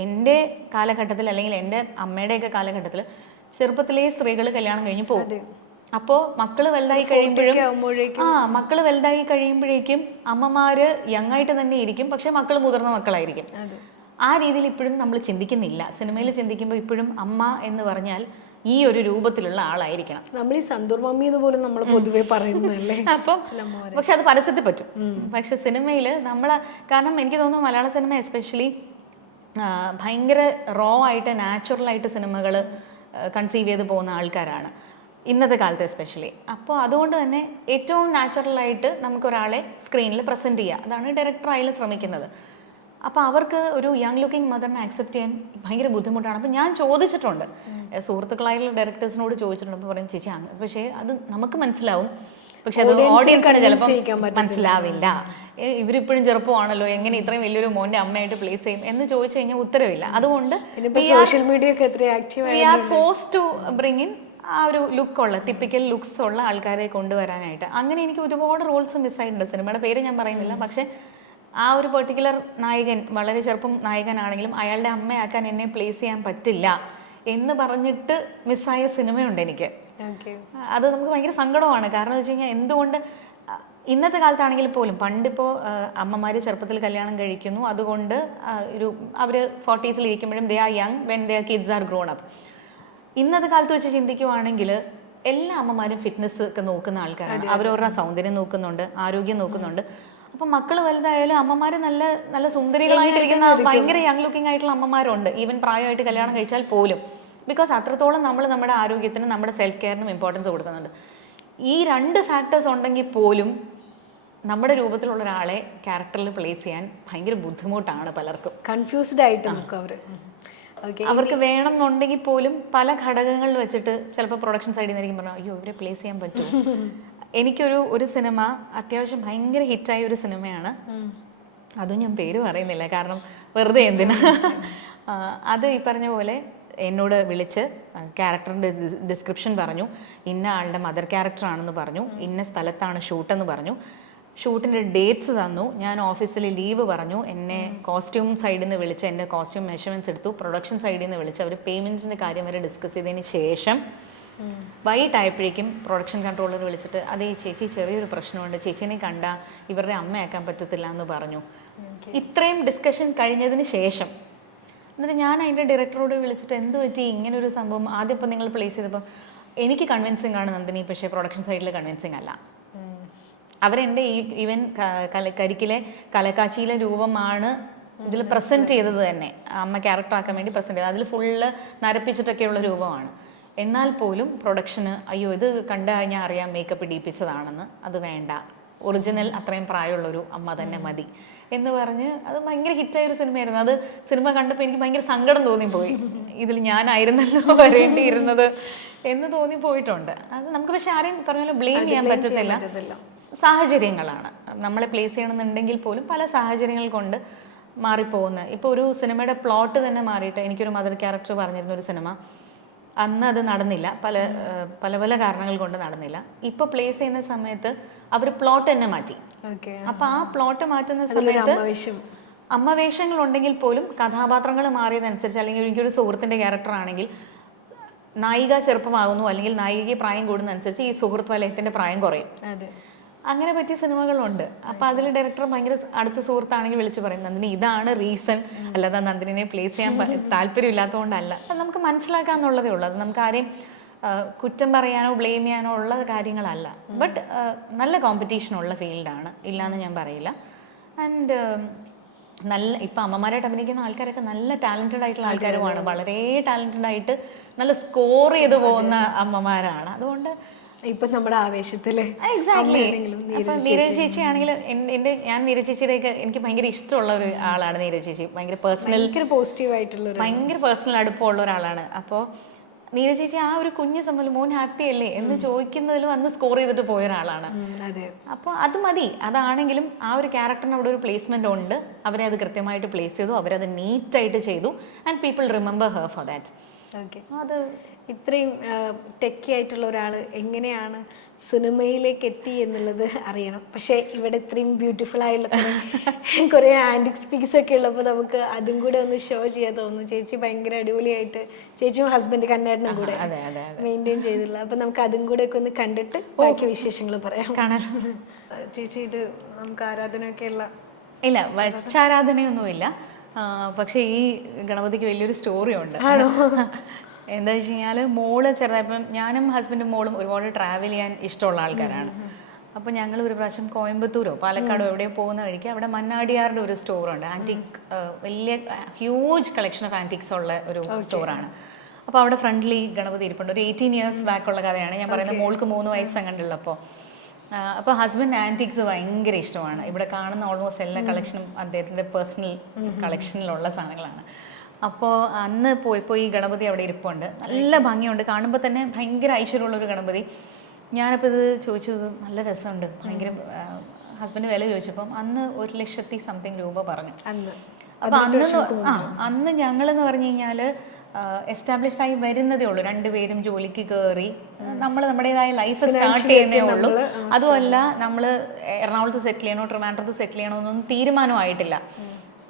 എൻ്റെ കാലഘട്ടത്തിൽ അല്ലെങ്കിൽ എൻ്റെ അമ്മയുടെയൊക്കെ കാലഘട്ടത്തിൽ ചെറുപ്പത്തിലേ സ്ത്രീകൾ കല്യാണം കഴിഞ്ഞ് പോകും. അപ്പോൾ മക്കൾ വലുതായി കഴിയുമ്പോഴേക്കും അമ്മമാര് യങ് ആയിട്ട് തന്നെ ഇരിക്കും, പക്ഷെ മക്കൾ മുതിർന്ന മക്കളായിരിക്കും. ആ രീതിയിൽ ഇപ്പോഴും നമ്മൾ ചിന്തിക്കുന്നില്ല. സിനിമയിൽ ചിന്തിക്കുമ്പോൾ ഇപ്പോഴും അമ്മ എന്ന് പറഞ്ഞാൽ ഈ ഒരു രൂപത്തിലുള്ള ആളായിരിക്കണം. നമ്മൾ ഈ സന്തൂർ മമ്മി ഇതുപോലെ നമ്മൾ പൊതുവെ പറയുന്നല്ലേ. അപ്പം പക്ഷെ അത് പരസ്യത്തിൽ പറ്റും. പക്ഷെ സിനിമയിൽ കാരണം എനിക്ക് തോന്നുന്നു മലയാള സിനിമ എസ്പെഷ്യലി ഭയങ്കര റോ ആയിട്ട് നാച്ചുറലായിട്ട് സിനിമകൾ കൺസീവ് ചെയ്ത് പോകുന്ന ആൾക്കാരാണ് ഇന്നത്തെ കാലത്ത് എസ്പെഷ്യലി. അപ്പോൾ അതുകൊണ്ട് തന്നെ ഏറ്റവും നാച്ചുറലായിട്ട് നമുക്കൊരാളെ സ്ക്രീനിൽ പ്രസൻറ്റ് ചെയ്യുക, അതാണ് ഡയറക്ടറായാലും ശ്രമിക്കുന്നത്. അപ്പോൾ അവർക്ക് ഒരു യങ് ലുക്കിംഗ് മദറിനെ ആക്സെപ്റ്റ് ചെയ്യാൻ ഭയങ്കര ബുദ്ധിമുട്ടാണ്. അപ്പോൾ ഞാൻ ചോദിച്ചിട്ടുണ്ട്, സുഹൃത്തുക്കളായിട്ടുള്ള ഡയറക്ടേഴ്സിനോട് ചോദിച്ചിട്ടുണ്ട്. അപ്പോൾ പറയും ചേച്ചി പക്ഷേ അത് നമുക്ക് മനസ്സിലാവും, പക്ഷെ അത് ഓഡിയൻസിന് ചിലപ്പോൾ മനസ്സിലാവില്ല. ഇവരിപ്പോഴും ചെറുപ്പമാണല്ലോ, എങ്ങനെ ഇത്രയും വലിയൊരു മോൻ്റെ അമ്മയായിട്ട് പ്ലേസ് ചെയ്യും എന്ന് ചോദിച്ചു കഴിഞ്ഞാൽ ഉത്തരവില്ല. അതുകൊണ്ട് സോഷ്യൽ മീഡിയ ഒക്കെ എത്ര active we are force to bring in ആ ഒരു ലുക്കുള്ള ടിപ്പിക്കൽ ലുക്സ് ഉള്ള ആൾക്കാരെ കൊണ്ടുവരാനായിട്ട്. അങ്ങനെ എനിക്ക് ഒരുപാട് റോൾസ് മിസ്സായിട്ടുണ്ട്. സിനിമയുടെ പേര് ഞാൻ പറയുന്നില്ല, പക്ഷെ ആ ഒരു പെർട്ടിക്കുലർ നായകൻ വളരെ ചെറുപ്പം നായകനാണെങ്കിലും അയാളുടെ അമ്മയാക്കാൻ എന്നെ പ്ലേസ് ചെയ്യാൻ പറ്റില്ല എന്ന് പറഞ്ഞിട്ട് മിസ്സായ സിനിമയുണ്ട് എനിക്ക്. അത് നമുക്ക് ഭയങ്കര സങ്കടമാണ്. കാരണം എന്ന് വെച്ച് കഴിഞ്ഞാൽ എന്തുകൊണ്ട് ഇന്നത്തെ കാലത്താണെങ്കിൽ പോലും പണ്ടിപ്പോൾ അമ്മമാർ ചെറുപ്പത്തിൽ കല്യാണം കഴിക്കുന്നു, അതുകൊണ്ട് അവർ 40s ഇരിക്കുമ്പോഴും they are young when their kids are grown up. ഇന്നത്തെ കാലത്ത് വെച്ച് ചിന്തിക്കുവാണെങ്കിൽ എല്ലാ അമ്മമാരും ഫിറ്റ്നസ് ഒക്കെ നോക്കുന്ന ആൾക്കാരാണ്. അവരവരുടെ സൗന്ദര്യം നോക്കുന്നുണ്ട്, ആരോഗ്യം നോക്കുന്നുണ്ട്. അപ്പം മക്കൾ വലുതായാലും അമ്മമാർ നല്ല നല്ല സുന്ദരികളായിട്ടിരിക്കുന്ന ഭയങ്കര യങ് ലുക്കിംഗ് ആയിട്ടുള്ള അമ്മമാരുണ്ട്, ഈവൻ പ്രായമായിട്ട് കല്യാണം കഴിച്ചാൽ പോലും. ബിക്കോസ് അത്രത്തോളം നമ്മൾ നമ്മുടെ ആരോഗ്യത്തിനും നമ്മുടെ സെൽഫ് കെയറിനും ഇമ്പോർട്ടൻസ് കൊടുക്കുന്നുണ്ട്. ഈ രണ്ട് ഫാക്ടേഴ്സ് ഉണ്ടെങ്കിൽ പോലും നമ്മുടെ രൂപത്തിലുള്ള ഒരാളെ ക്യാരക്ടറിൽ പ്ലേസ് ചെയ്യാൻ ഭയങ്കര ബുദ്ധിമുട്ടാണ് പലർക്കും. കൺഫ്യൂസ്ഡ് ആയിട്ട് അവർക്ക് വേണം എന്നുണ്ടെങ്കിൽ പോലും പല ഘടകങ്ങളിൽ വെച്ചിട്ട് ചിലപ്പോൾ പ്രൊഡക്ഷൻ സൈഡിൽ നിന്നായിരിക്കും പറഞ്ഞു അയ്യോ ഇവരെ പ്ലേസ് ചെയ്യാൻ പറ്റുമോ. എനിക്കൊരു സിനിമ അത്യാവശ്യം ഭയങ്കര ഹിറ്റായ ഒരു സിനിമയാണ്, അതും ഞാൻ പേര് പറയുന്നില്ല കാരണം വെറുതെ എന്തിനാ. അത് ഈ പറഞ്ഞ പോലെ എന്നോട് വിളിച്ച് ക്യാരക്ടറിൻ്റെ ഡിസ്ക്രിപ്ഷൻ പറഞ്ഞു, ഇന്ന ആളുടെ മദർ ക്യാരക്ടറാണെന്ന് പറഞ്ഞു, ഇന്ന സ്ഥലത്താണ് ഷൂട്ടെന്ന് പറഞ്ഞു, ഷൂട്ടിൻ്റെ ഡേറ്റ്സ് തന്നു. ഞാൻ ഓഫീസിൽ ലീവ് പറഞ്ഞു, എന്നെ കോസ്റ്റ്യൂം സൈഡിൽ നിന്ന് വിളിച്ച് എൻ്റെ കോസ്റ്റ്യൂം മെഷർമെൻറ്റ്സ് എടുത്തു. പ്രൊഡക്ഷൻ സൈഡിൽ നിന്ന് വിളിച്ച് അവർ പേയ്മെൻറ്റിൻ്റെ കാര്യം വരെ ഡിസ്കസ് ചെയ്തതിന് ശേഷം വൈകിട്ടായപ്പോഴേക്കും പ്രൊഡക്ഷൻ കൺട്രോളർ വിളിച്ചിട്ട് അതേ ചേച്ചി ചെറിയൊരു പ്രശ്നമുണ്ട്, ചേച്ചീനെ കണ്ട ഇവരുടെ അമ്മയാക്കാൻ പറ്റത്തില്ല എന്ന് പറഞ്ഞു. ഇത്രയും ഡിസ്കഷൻ കഴിഞ്ഞതിന് ശേഷം എന്നിട്ട് ഞാൻ അതിൻ്റെ ഡയറക്ടറോട് വിളിച്ചിട്ട് എന്ത് പറ്റി ഇങ്ങനൊരു സംഭവം, ആദ്യം ഇപ്പം നിങ്ങൾ പ്ലേസ് ചെയ്തപ്പോൾ എനിക്ക് കൺവിൻസിങ് ആണ് നന്ദിനി, പക്ഷേ പ്രൊഡക്ഷൻ സൈഡിൽ കൺവിൻസിങ് അല്ല. അവരെൻ്റെ ഈവൻ കരിക്കിലെ കലക്കാച്ചിയിലെ രൂപമാണ് ഇതിൽ പ്രസൻറ്റ് ചെയ്തത് തന്നെ, അമ്മ ക്യാരക്ടർ ആക്കാൻ വേണ്ടി പ്രസൻറ്റ് ചെയ്തത്. അതിൽ ഫുള്ള് നരപ്പിച്ചിട്ടൊക്കെയുള്ള രൂപമാണ്. എന്നാൽ പോലും പ്രൊഡക്ഷന് അയ്യോ ഇത് കണ്ടു കഴിഞ്ഞാൽ അറിയാം മേക്കപ്പ് ഇടിയിപ്പിച്ചതാണെന്ന്, അത് വേണ്ട, ഒറിജിനൽ അത്രയും പ്രായമുള്ളൊരു അമ്മ തന്നെ മതി എന്ന് പറഞ്ഞ് അത് ഭയങ്കര ഹിറ്റായൊരു സിനിമയായിരുന്നു. അത് സിനിമ കണ്ടപ്പോൾ എനിക്ക് ഭയങ്കര സങ്കടം തോന്നിപ്പോയി, ഇതിൽ ഞാനായിരുന്നല്ലോ വരേണ്ടിയിരുന്നത് എന്ന് തോന്നിപ്പോയിട്ടുണ്ട്. അത് നമുക്ക് പക്ഷെ ആരെയും പറഞ്ഞാലും ബ്ലെയിം ചെയ്യാൻ പറ്റത്തില്ല, സാഹചര്യങ്ങളാണ്. നമ്മളെ പ്ലേസ് ചെയ്യണമെന്നുണ്ടെങ്കിൽ പോലും പല സാഹചര്യങ്ങൾ കൊണ്ട് മാറിപ്പോകുന്നത്. ഇപ്പോൾ ഒരു സിനിമയുടെ പ്ലോട്ട് തന്നെ മാറിയിട്ട് എനിക്കൊരു മദർ ക്യാരക്ടർ പറഞ്ഞിരുന്ന ഒരു സിനിമ, അന്ന് അത് നടന്നില്ല, പല പല കാരണങ്ങൾ കൊണ്ട് നടന്നില്ല. ഇപ്പോൾ പ്ലേസ് ചെയ്യുന്ന സമയത്ത് അവർ പ്ലോട്ട് തന്നെ മാറ്റി. അപ്പോൾ ആ പ്ലോട്ട് മാറ്റുന്ന സമയത്ത് അമ്മവേഷങ്ങൾ ഉണ്ടെങ്കിൽ പോലും കഥാപാത്രങ്ങൾ മാറിയതനുസരിച്ച്, അല്ലെങ്കിൽ എനിക്കൊരു സുഹൃത്തിൻ്റെ ക്യാരക്ടർ ആണെങ്കിൽ നായിക ചെറുപ്പമാകുന്നു അല്ലെങ്കിൽ നായികയ്ക്ക് പ്രായം കൂടുന്നതനുസരിച്ച് ഈ സുഹൃത്ത് വലയത്തിൻ്റെ പ്രായം കുറയും. അങ്ങനെ പറ്റിയ സിനിമകളുണ്ട്. അപ്പോൾ അതിൽ ഡയറക്ടർ ഭയങ്കര അടുത്ത സുഹൃത്താണെങ്കിൽ വിളിച്ച് പറയും നന്ദിനി ഇതാണ് റീസൺ, അല്ലാതെ നന്ദിനിനെ പ്ലേസ് ചെയ്യാൻ താല്പര്യമില്ലാത്തതുകൊണ്ടല്ല. അത് നമുക്ക് മനസ്സിലാക്കാന്നുള്ളതേ ഉള്ളൂ. അത് നമുക്ക് ആരെയും കുറ്റം പറയാനോ ബ്ലെയിം ചെയ്യാനോ ഉള്ള കാര്യങ്ങളല്ല. ബട്ട് നല്ല കോമ്പറ്റീഷനുള്ള ഫീൽഡാണ്, ഇല്ലയെന്ന് ഞാൻ പറയില്ല. ആൻഡ് നല്ല ഇപ്പം അമ്മമാരായിട്ട് അഭിനയിക്കുന്ന ആൾക്കാരൊക്കെ നല്ല ടാലൻറ്റഡ് ആയിട്ടുള്ള ആൾക്കാരുമാണ്, വളരെ ടാലൻറ്റഡ് ആയിട്ട് നല്ല സ്കോർ ചെയ്ത് പോകുന്ന അമ്മമാരാണ്. അതുകൊണ്ട് ഇപ്പൊ നമ്മുടെ ആവേശത്തില് എക്സാക്ട്ലി. അപ്പം നീരജ് ചേച്ചി ആണെങ്കിലും ഞാൻ നീരജ് ചേച്ചിയുടെയൊക്കെ എനിക്ക് ഭയങ്കര ഇഷ്ടമുള്ള ഒരു ആളാണ് നീരജ് ചേച്ചി. ഭയങ്കര പേഴ്സണൽ, പോസിറ്റീവ് ആയിട്ടുള്ള ഭയങ്കര പേഴ്സണൽ അടുപ്പമുള്ള ഒരാളാണ്. അപ്പോൾ നീരജ് ചേച്ചി ആ ഒരു കുഞ്ഞ് സംബന്ധം മോൻ ഹാപ്പി അല്ലേ എന്ന് ചോദിക്കുന്നതിലും അന്ന് സ്കോർ ചെയ്തിട്ട് പോയ ഒരാളാണ്. അപ്പോൾ അത് മതി. അതാണെങ്കിലും ആ ഒരു ക്യാരക്ടറിന് അവിടെ ഒരു പ്ലേസ്മെന്റ് ഉണ്ട്. അവരെ അത് കൃത്യമായിട്ട് പ്ലേസ് ചെയ്തു, അവരത് നീറ്റായിട്ട് ചെയ്തു. And people remember her for that. അത് ഇത്രയും ടെക്കി ആയിട്ടുള്ള ഒരാൾ എങ്ങനെയാണ് സിനിമയിലേക്ക് എത്തി എന്നുള്ളത് അറിയണം. പക്ഷേ ഇവിടെ ഇത്രയും ബ്യൂട്ടിഫുൾ ആയുള്ള കുറേ ആൻറ്റിക് പീസ് ഒക്കെ ഉള്ളപ്പോൾ നമുക്ക് അതും കൂടെ ഒന്ന് ഷോ ചെയ്യാൻ തോന്നുന്നു. ചേച്ചി ഭയങ്കര അടിപൊളിയായിട്ട് ചേച്ചിയും ഹസ്ബൻഡ് കണ്ണേട്ടനും കൂടെ മെയിൻറ്റെയിൻ ചെയ്തിട്ടുള്ള. അപ്പം നമുക്ക് അതും കൂടെ ഒക്കെ ഒന്ന് കണ്ടിട്ട് ബാക്കി വിശേഷങ്ങൾ പറയാം. കാണാൻ ചേച്ചി ഇത് നമുക്ക് ആരാധനയൊക്കെയുള്ള ഇല്ല, വച്ചാരാധനയൊന്നുമില്ല. പക്ഷേ ഈ ഗണപതിക്ക് വലിയൊരു സ്റ്റോറി ഉണ്ട്. എന്താ വെച്ച് കഴിഞ്ഞാൽ മോള് ചെറുതായപ്പം ഞാനും ഹസ്ബൻഡും മോളും ഒരുപാട് ട്രാവൽ ചെയ്യാൻ ഇഷ്ടമുള്ള ആൾക്കാരാണ്. അപ്പോൾ ഞങ്ങൾ ഒരു പ്രാവശ്യം കോയമ്പത്തൂരോ പാലക്കാടോ എവിടെയോ പോകുന്ന വഴിക്ക് അവിടെ മന്നാടിയാറിൻ്റെ ഒരു സ്റ്റോറുണ്ട്. ആൻറ്റിക് വലിയ ഹ്യൂജ് കളക്ഷൻ ഓഫ് ആൻറ്റിക്സ് ഉള്ള ഒരു സ്റ്റോറാണ്. അപ്പോൾ അവിടെ ഫ്രണ്ട്ലി ഗണപതി ഇരിപ്പുണ്ട്. ഒരു 18 years ബാക്കുള്ള കഥയാണ് ഞാൻ പറയുന്നത്. മോൾക്ക് 3 വയസ്സ് അങ്ങോട്ടുള്ളപ്പോൾ. അപ്പോൾ ഹസ്ബൻഡ് ആൻറ്റിക്സ് ഭയങ്കര ഇഷ്ടമാണ്. ഇവിടെ കാണുന്ന ഓൾമോസ്റ്റ് എല്ലാ കളക്ഷനും അദ്ദേഹത്തിൻ്റെ പേഴ്സണൽ കളക്ഷനിലുള്ള സാധനങ്ങളാണ്. അപ്പോൾ അന്ന് പോയപ്പോൾ ഈ ഗണപതി അവിടെ ഇരിപ്പുണ്ട്. നല്ല ഭംഗിയുണ്ട്, കാണുമ്പോൾ തന്നെ ഭയങ്കര ഐശ്വര്യമുള്ളൊരു ഗണപതി. ഞാനപ്പോൾ ഇത് ചോദിച്ചു, നല്ല രസമുണ്ട് ഭയങ്കര. ഹസ്ബൻഡ് വില ചോദിച്ചപ്പം അന്ന് 1,00,000 സംതിങ് രൂപ പറഞ്ഞു. അപ്പോൾ അന്ന് ഞങ്ങളെന്ന് പറഞ്ഞു കഴിഞ്ഞാൽ എസ്റ്റാബ്ലിഷ്ഡ് ആയി വരുന്നതേ ഉള്ളൂ. രണ്ടുപേരും ജോലിക്ക് കയറി നമ്മൾ നമ്മുടേതായ ലൈഫ് സ്റ്റാർട്ട് ചെയ്യുന്നേ ഉള്ളൂ. അതുമല്ല നമ്മൾ എറണാകുളത്ത് സെറ്റിൽ ചെയ്യണോ ട്രിവാൻഡ്രത്ത് സെറ്റിൽ ചെയ്യണോ എന്നൊന്നും തീരുമാനമായിട്ടില്ല.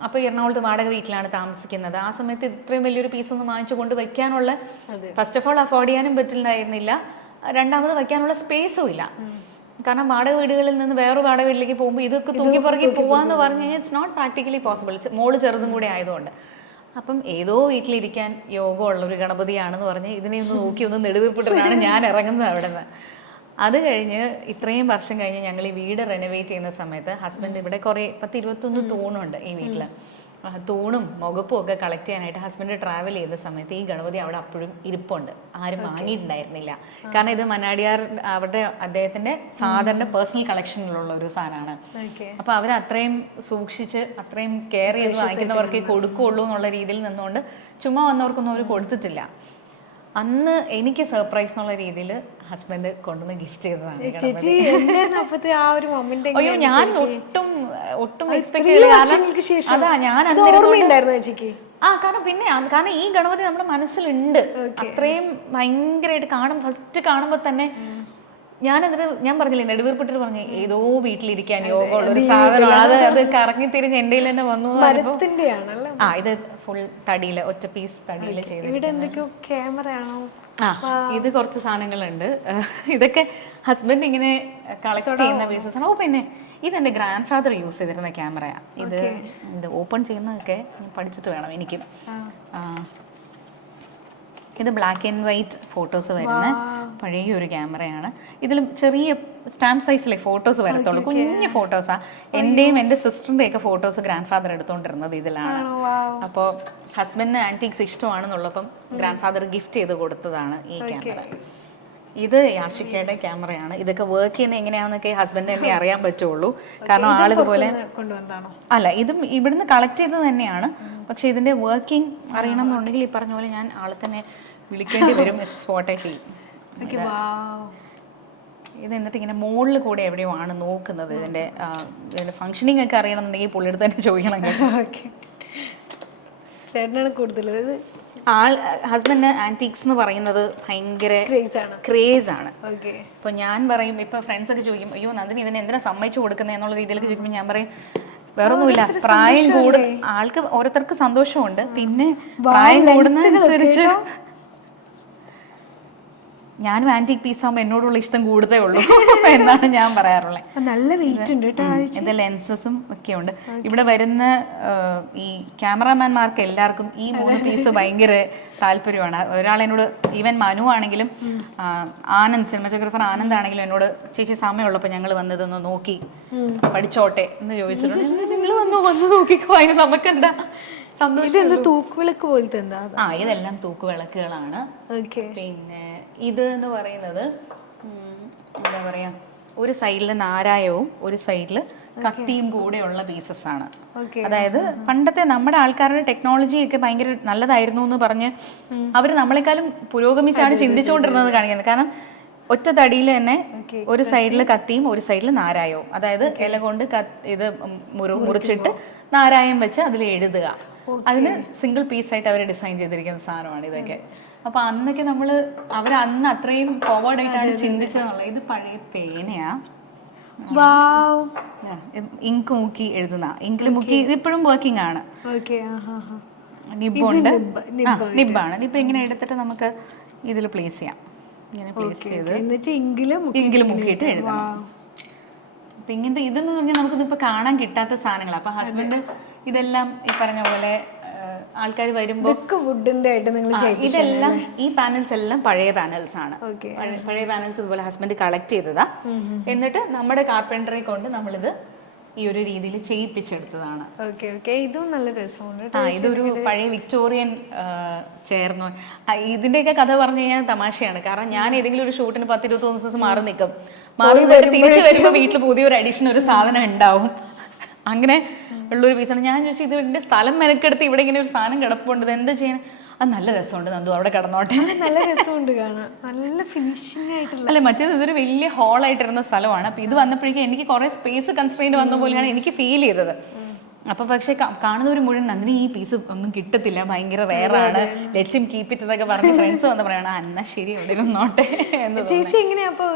അപ്പോൾ എറണാകുളത്ത് വാടക വീട്ടിലാണ് താമസിക്കുന്നത്. ആ സമയത്ത് ഇത്രയും വലിയൊരു പീസൊന്നും വാങ്ങിച്ചു കൊണ്ട് വയ്ക്കാനുള്ള, ഫസ്റ്റ് ഓഫ് ഓൾ അഫോർഡ് ചെയ്യാനും പറ്റില്ലായിരുന്നില്ല, രണ്ടാമത് വയ്ക്കാനുള്ള സ്പേസും ഇല്ല. കാരണം വാടക വീടുകളിൽ നിന്ന് വേറെ വാടക വീട്ടിലേക്ക് പോകുമ്പോൾ ഇതൊക്കെ തൂങ്ങിപ്പറക്കി പോവാന്ന് പറഞ്ഞു കഴിഞ്ഞാൽ ഇറ്റ്സ് നോട്ട് പ്രാക്ടിക്കലി പോസിബിൾ, മോള് ചെറുതും കൂടെ ആയതുകൊണ്ട്. അപ്പം ഏതോ വീട്ടിലിരിക്കാൻ യോഗമുള്ളൊരു ഗണപതിയാണെന്ന് പറഞ്ഞ് ഇതിനെ ഒന്ന് നോക്കി ഒന്ന് നെടുവീർപ്പിട്ടിട്ടാണ് ഞാൻ ഇറങ്ങുന്നത് അവിടെ നിന്ന്. അത് കഴിഞ്ഞ് ഇത്രയും വർഷം കഴിഞ്ഞ് ഞങ്ങൾ ഈ വീട് റെനോവേറ്റ് ചെയ്യുന്ന സമയത്ത് ഹസ്ബൻഡ് ഇവിടെ കുറേ 10-21 തൂണുണ്ട് ഈ വീട്ടിൽ. തൂണും മുഖപ്പും ഒക്കെ കളക്ട് ചെയ്യാനായിട്ട് ഹസ്ബൻഡ് ട്രാവൽ ചെയ്യുന്ന സമയത്ത് ഈ ഗണപതി അവിടെ അപ്പോഴും ഇരിപ്പുണ്ട്. ആരും വാങ്ങിയിട്ടുണ്ടായിരുന്നില്ല. കാരണം ഇത് മന്നാടിയാർ അവരുടെ അദ്ദേഹത്തിൻ്റെ ഫാദറിൻ്റെ പേഴ്സണൽ കളക്ഷനിലുള്ള ഒരു സാധനമാണ്. അപ്പോൾ അവർ അത്രയും സൂക്ഷിച്ച് അത്രയും കെയർ ചെയ്ത് വാങ്ങിക്കുന്നവർക്ക് കൊടുക്കുകയുള്ളൂ എന്നുള്ള രീതിയിൽ നിന്നുകൊണ്ട് ചുമ്മാ വന്നവർക്കൊന്നും അവർ കൊടുത്തിട്ടില്ല. അന്ന് എനിക്ക് സർപ്രൈസ് എന്നുള്ള രീതിയിൽ ഹസ്ബൻഡ് കൊണ്ടുവന്ന് ഗിഫ്റ്റ് ചെയ്തതാണ്. അയ്യോ ഞാൻ ഒട്ടും എക്സ്പെക്ട് ചെയ്തില്ല. അതാ ഞാൻ കാരണം ഈ ഗണപതി നമ്മുടെ മനസ്സിലുണ്ട്. അത്രയും ഭയങ്കരമായിട്ട് ഫസ്റ്റ് കാണുമ്പോൾ തന്നെ ഞാൻ പറഞ്ഞില്ലേ നെടുവീർപ്പിട്ടിട്ട് പറഞ്ഞു ഏതോ വീട്ടിലിരിക്കാൻ യോഗമുള്ള ഒരു സാധനം, അത് കറങ്ങി തിരിഞ്ഞ് എൻ്റെ കയ്യിൽ തന്നെ വന്നു. ഇത് ഫുൾ തടിയില്, ഒറ്റ പീസ് തടിയില് ചെയ്ത്. ഇത് കുറച്ച് സാധനങ്ങളുണ്ട്. ഇതൊക്കെ ഹസ്ബൻഡ് ഇങ്ങനെ കളക്ട് ചെയ്യുന്ന പീസസ് ആണ്. പിന്നെ ഇതെന്റെ ഗ്രാൻഡ് ഫാദർ യൂസ് ചെയ്തിരുന്ന ക്യാമറയാണ്. ഇത് ഓപ്പൺ ചെയ്യുന്നതൊക്കെ ഞാൻ പഠിച്ചിട്ട് വേണം എനിക്ക്. ഇത് ബ്ലാക്ക് ആൻഡ് വൈറ്റ് ഫോട്ടോസ് വരുന്ന പഴയ ഒരു ക്യാമറയാണ്. ഇതിൽ ചെറിയ സ്റ്റാമ്പ് സൈസിലെ ഫോട്ടോസ് വരത്തുള്ളൂ, കുഞ്ഞു ഫോട്ടോസാണ്. എൻ്റെയും എൻ്റെ സിസ്റ്ററിൻ്റെയൊക്കെ ഫോട്ടോസ് ഗ്രാൻഡ് ഫാദർ എടുത്തുകൊണ്ടിരുന്നത് ഇതിലാണ്. അപ്പോൾ ഹസ്ബൻഡിന് ആൻറ്റിക്സ് ഇഷ്ടമാണെന്നുള്ളപ്പം ഗ്രാൻഡ് ഫാദർ ഗിഫ്റ്റ് ചെയ്ത് കൊടുത്തതാണ് ഈ ക്യാമറ. ഇത് യാഷിക്കയുടെ ക്യാമറയാണ്. ഇതൊക്കെ വർക്ക് ചെയ്യുന്നത് എങ്ങനെയാണെന്നൊക്കെ ഹസ്ബൻഡ് എന്നെ അറിയാൻ പറ്റുള്ളൂ. കാരണം ആളിതുപോലെ അല്ല, ഇതും ഇവിടുന്ന് കളക്ട് ചെയ്തത് തന്നെയാണ്. പക്ഷെ ഇതിന്റെ വർക്കിംഗ് അറിയണം എന്നുണ്ടെങ്കിൽ ഈ പറഞ്ഞ പോലെ ഞാൻ ആളെ തന്നെ വിളിക്കേണ്ടി വരും. ഇത് എന്നിട്ട് ഇങ്ങനെ മുകളിൽ കൂടെ എവിടെയോ ആണ് നോക്കുന്നത്. ഇതിന്റെ ഫംഗ്ഷനിങ് ഒക്കെ അറിയണമെന്നുണ്ടെങ്കിൽ പുള്ളിയുടെ തന്നെ ചോദിക്കണം കേട്ടോ. ചേട്ടനാണ് കൂടുതൽ ഹസ്ബൻഡിന് ആന്റിക്സ് എന്ന് പറയുന്നത് ഭയങ്കര ക്രേസ് ആണ്. ഇപ്പൊ ഞാൻ പറയും, ഇപ്പൊ ഫ്രണ്ട്സ് ഒക്കെ ചോദിക്കും അയ്യോ നന്ദിനി ഇതിനെ എന്തിനാ സമ്മതിച്ചു കൊടുക്കുന്നത് എന്നുള്ള രീതിയിലൊക്കെ ചോദിക്കുമ്പോൾ ഞാൻ പറയും വേറൊന്നുമില്ല, പ്രായം ആൾക്ക് ഓരോരുത്തർക്ക് സന്തോഷമുണ്ട്. പിന്നെ പ്രായം കൂടുന്നതനുസരിച്ച് ഞാനും ആന്റിക് പീസ് ആകുമ്പോൾ എന്നോടുള്ള ഇഷ്ടം കൂടുതലേ ഉള്ളൂ എന്നാണ് ഞാൻ പറയാറുള്ളത്. നല്ല വെയിറ്റ് ഉണ്ട് കേട്ടോ. ഇത് ലെൻസസും ഒക്കെ ഉണ്ട്. ഇവിടെ വരുന്ന ഈ ക്യാമറാമാൻമാർക്ക് എല്ലാവർക്കും ഈ 3 പീസ് ഭയങ്കര താല്പര്യമാണ്. ഒരാളെന്നോട് ഈവൻ മനു ആണെങ്കിലും ആനന്ദ് സിനിമാറ്റോഗ്രാഫർ ആനന്ദ് ആണെങ്കിലും എന്നോട് ചേച്ചി സമയമുള്ളപ്പോൾ ഞങ്ങൾ വന്നതൊന്ന് നോക്കി പഠിച്ചോട്ടെ എന്ന് ചോദിച്ചിട്ടുണ്ട്. നിങ്ങൾ വന്ന് നോക്കിക്കോ, അതിന് നമുക്കെന്താ സന്തോഷം. ഇതെന്താ തൂക്കുവിളക്ക് പോലത്തെ എന്താ? ആ, ഇതെല്ലാം തൂക്കുവിളക്കുകളാണ്. ഓക്കെ. പിന്നെ ഇത് എന്ന് പറയുന്നത് എന്താ പറയാ, ഒരു സൈഡിൽ നാരായവും ഒരു സൈഡിൽ കത്തിയും കൂടെയുള്ള പീസസ് ആണ്. അതായത് പണ്ടത്തെ നമ്മുടെ ആൾക്കാരുടെ ടെക്നോളജി ഒക്കെ ഭയങ്കര നല്ലതായിരുന്നു എന്ന് പറഞ്ഞ് അവർ നമ്മളെക്കാളും പുരോഗമിച്ചാണ് ചിന്തിച്ചുകൊണ്ടിരുന്നത് കാണിക്കുന്നത്. കാരണം ഒറ്റ തടിയിൽ തന്നെ ഒരു സൈഡിൽ കത്തിയും ഒരു സൈഡിൽ നാരായവും, അതായത് ഇല കൊണ്ട് ഇത് മുറിച്ചിട്ട് നാരായം വെച്ച് അതിൽ എഴുതുക. അതിന് സിംഗിൾ പീസായിട്ട് അവർ ഡിസൈൻ ചെയ്തിരിക്കുന്ന സാധനമാണ് ഇതൊക്കെ. അപ്പൊ അന്നൊക്കെ അവർ അന്ന് അത്രയും ഫോർവേഡ് ആയിട്ടാണ് ചിന്തിച്ചതെന്നുള്ളത്. ഇത് പഴയ പേനയാ, ഇങ്ക് മുക്കി എഴുതുന്ന, ഇങ്കിൽ മുക്കി ഇപ്പോഴും വർക്കിംഗ് ആണ്. നിബുണ്ട്, നിബാണ്. നിബ് ഇങ്ങനെ എടുത്തിട്ട് നമുക്ക് ഇതിൽ പ്ലേസ് ചെയ്യാം. ഇങ്ങനെ പ്ലേസ് ചെയ്ത് ഇങ്കിൽ മുക്കിയിട്ട് എഴുതണം. അപ്പൊ ഇങ്ങനത്തെ ഇതെന്ന് പറഞ്ഞാൽ നമുക്കിതിപ്പോ കാണാൻ കിട്ടാത്ത സാധനങ്ങളാണ്. അപ്പൊ ഹസ്ബൻഡ് ഇതെല്ലാം ഈ പറഞ്ഞ പോലെ ആൾക്കാർ വരുമ്പോൾ ഇതെല്ലാം ഈ പാനൽസ് എല്ലാം പഴയ പാനൽസ് ആണ്. പഴയ പാനൽസ് ഇതുപോലെ ഹസ്ബൻഡ് കളക്ട് ചെയ്തതാ. എന്നിട്ട് നമ്മുടെ കാർപ്പൻറ്ററെ കൊണ്ട് നമ്മളിത് ഈ ഒരു രീതിയിൽ ചെയ്യിപ്പിച്ചെടുത്തതാണ്. ഇതും നല്ല രസമാണ്. ഇതൊരു പഴയ വിക്ടോറിയൻ ചെയർന്നു. ഇതിന്റെയൊക്കെ കഥ പറഞ്ഞു കഴിഞ്ഞാൽ തമാശയാണ്. കാരണം ഞാൻ ഏതെങ്കിലും ഒരു ഷൂട്ടിന് 10-21 ദിവസം മാറി നിൽക്കും. മാറി തിരിച്ചു വരുമ്പോൾ വീട്ടിൽ പുതിയൊരു അഡീഷൻ ഒരു സാധനം ഉണ്ടാവും. അങ്ങനെ ഉള്ളൊരു പീസാണ്. ഞാൻ ചോദിച്ചു, ഇതിന്റെ സ്ഥലം മെനക്കെടുത്ത് ഇവിടെ ഇങ്ങനെ ഒരു സാധനം കിടപ്പുണ്ട്, ഇത് എന്താ ചെയ്യണം? അത് നല്ല രസമുണ്ട് നന്ദു, അവിടെ കിടന്നോട്ടെ. നല്ല രസമുണ്ട് കാണാൻ, നല്ല ഫിനിഷിംഗ് ആയിട്ടുള്ള. അല്ല, മറ്റേത് ഇതൊരു വലിയ ഹോളായിട്ടിരുന്ന സ്ഥലമാണ്. അപ്പൊ ഇത് വന്നപ്പോഴേക്കും എനിക്ക് കുറെ സ്പേസ് കൺസ്ട്രെയിന്റ് വന്ന പോലെയാണ് എനിക്ക് ഫീൽ ചെയ്തത്. അപ്പൊ പക്ഷെ കാണുന്നവർ മുഴുവൻ നന്ദിനി ഈ പീസ് ഒന്നും കിട്ടത്തില്ല, ഭയങ്കര റെയറാണ്, ലെറ്റ് ഹിം കീപ്പ് ഇറ്റ് എന്നൊക്കെ പറഞ്ഞ് ഫ്രണ്ട്സ് വന്ന് പറയണ എന്നാ ശരി ഇവിടെ ഇരുന്നോട്ടെ എന്ന്. ചേച്ചി എങ്ങനെയാ അപ്പൊ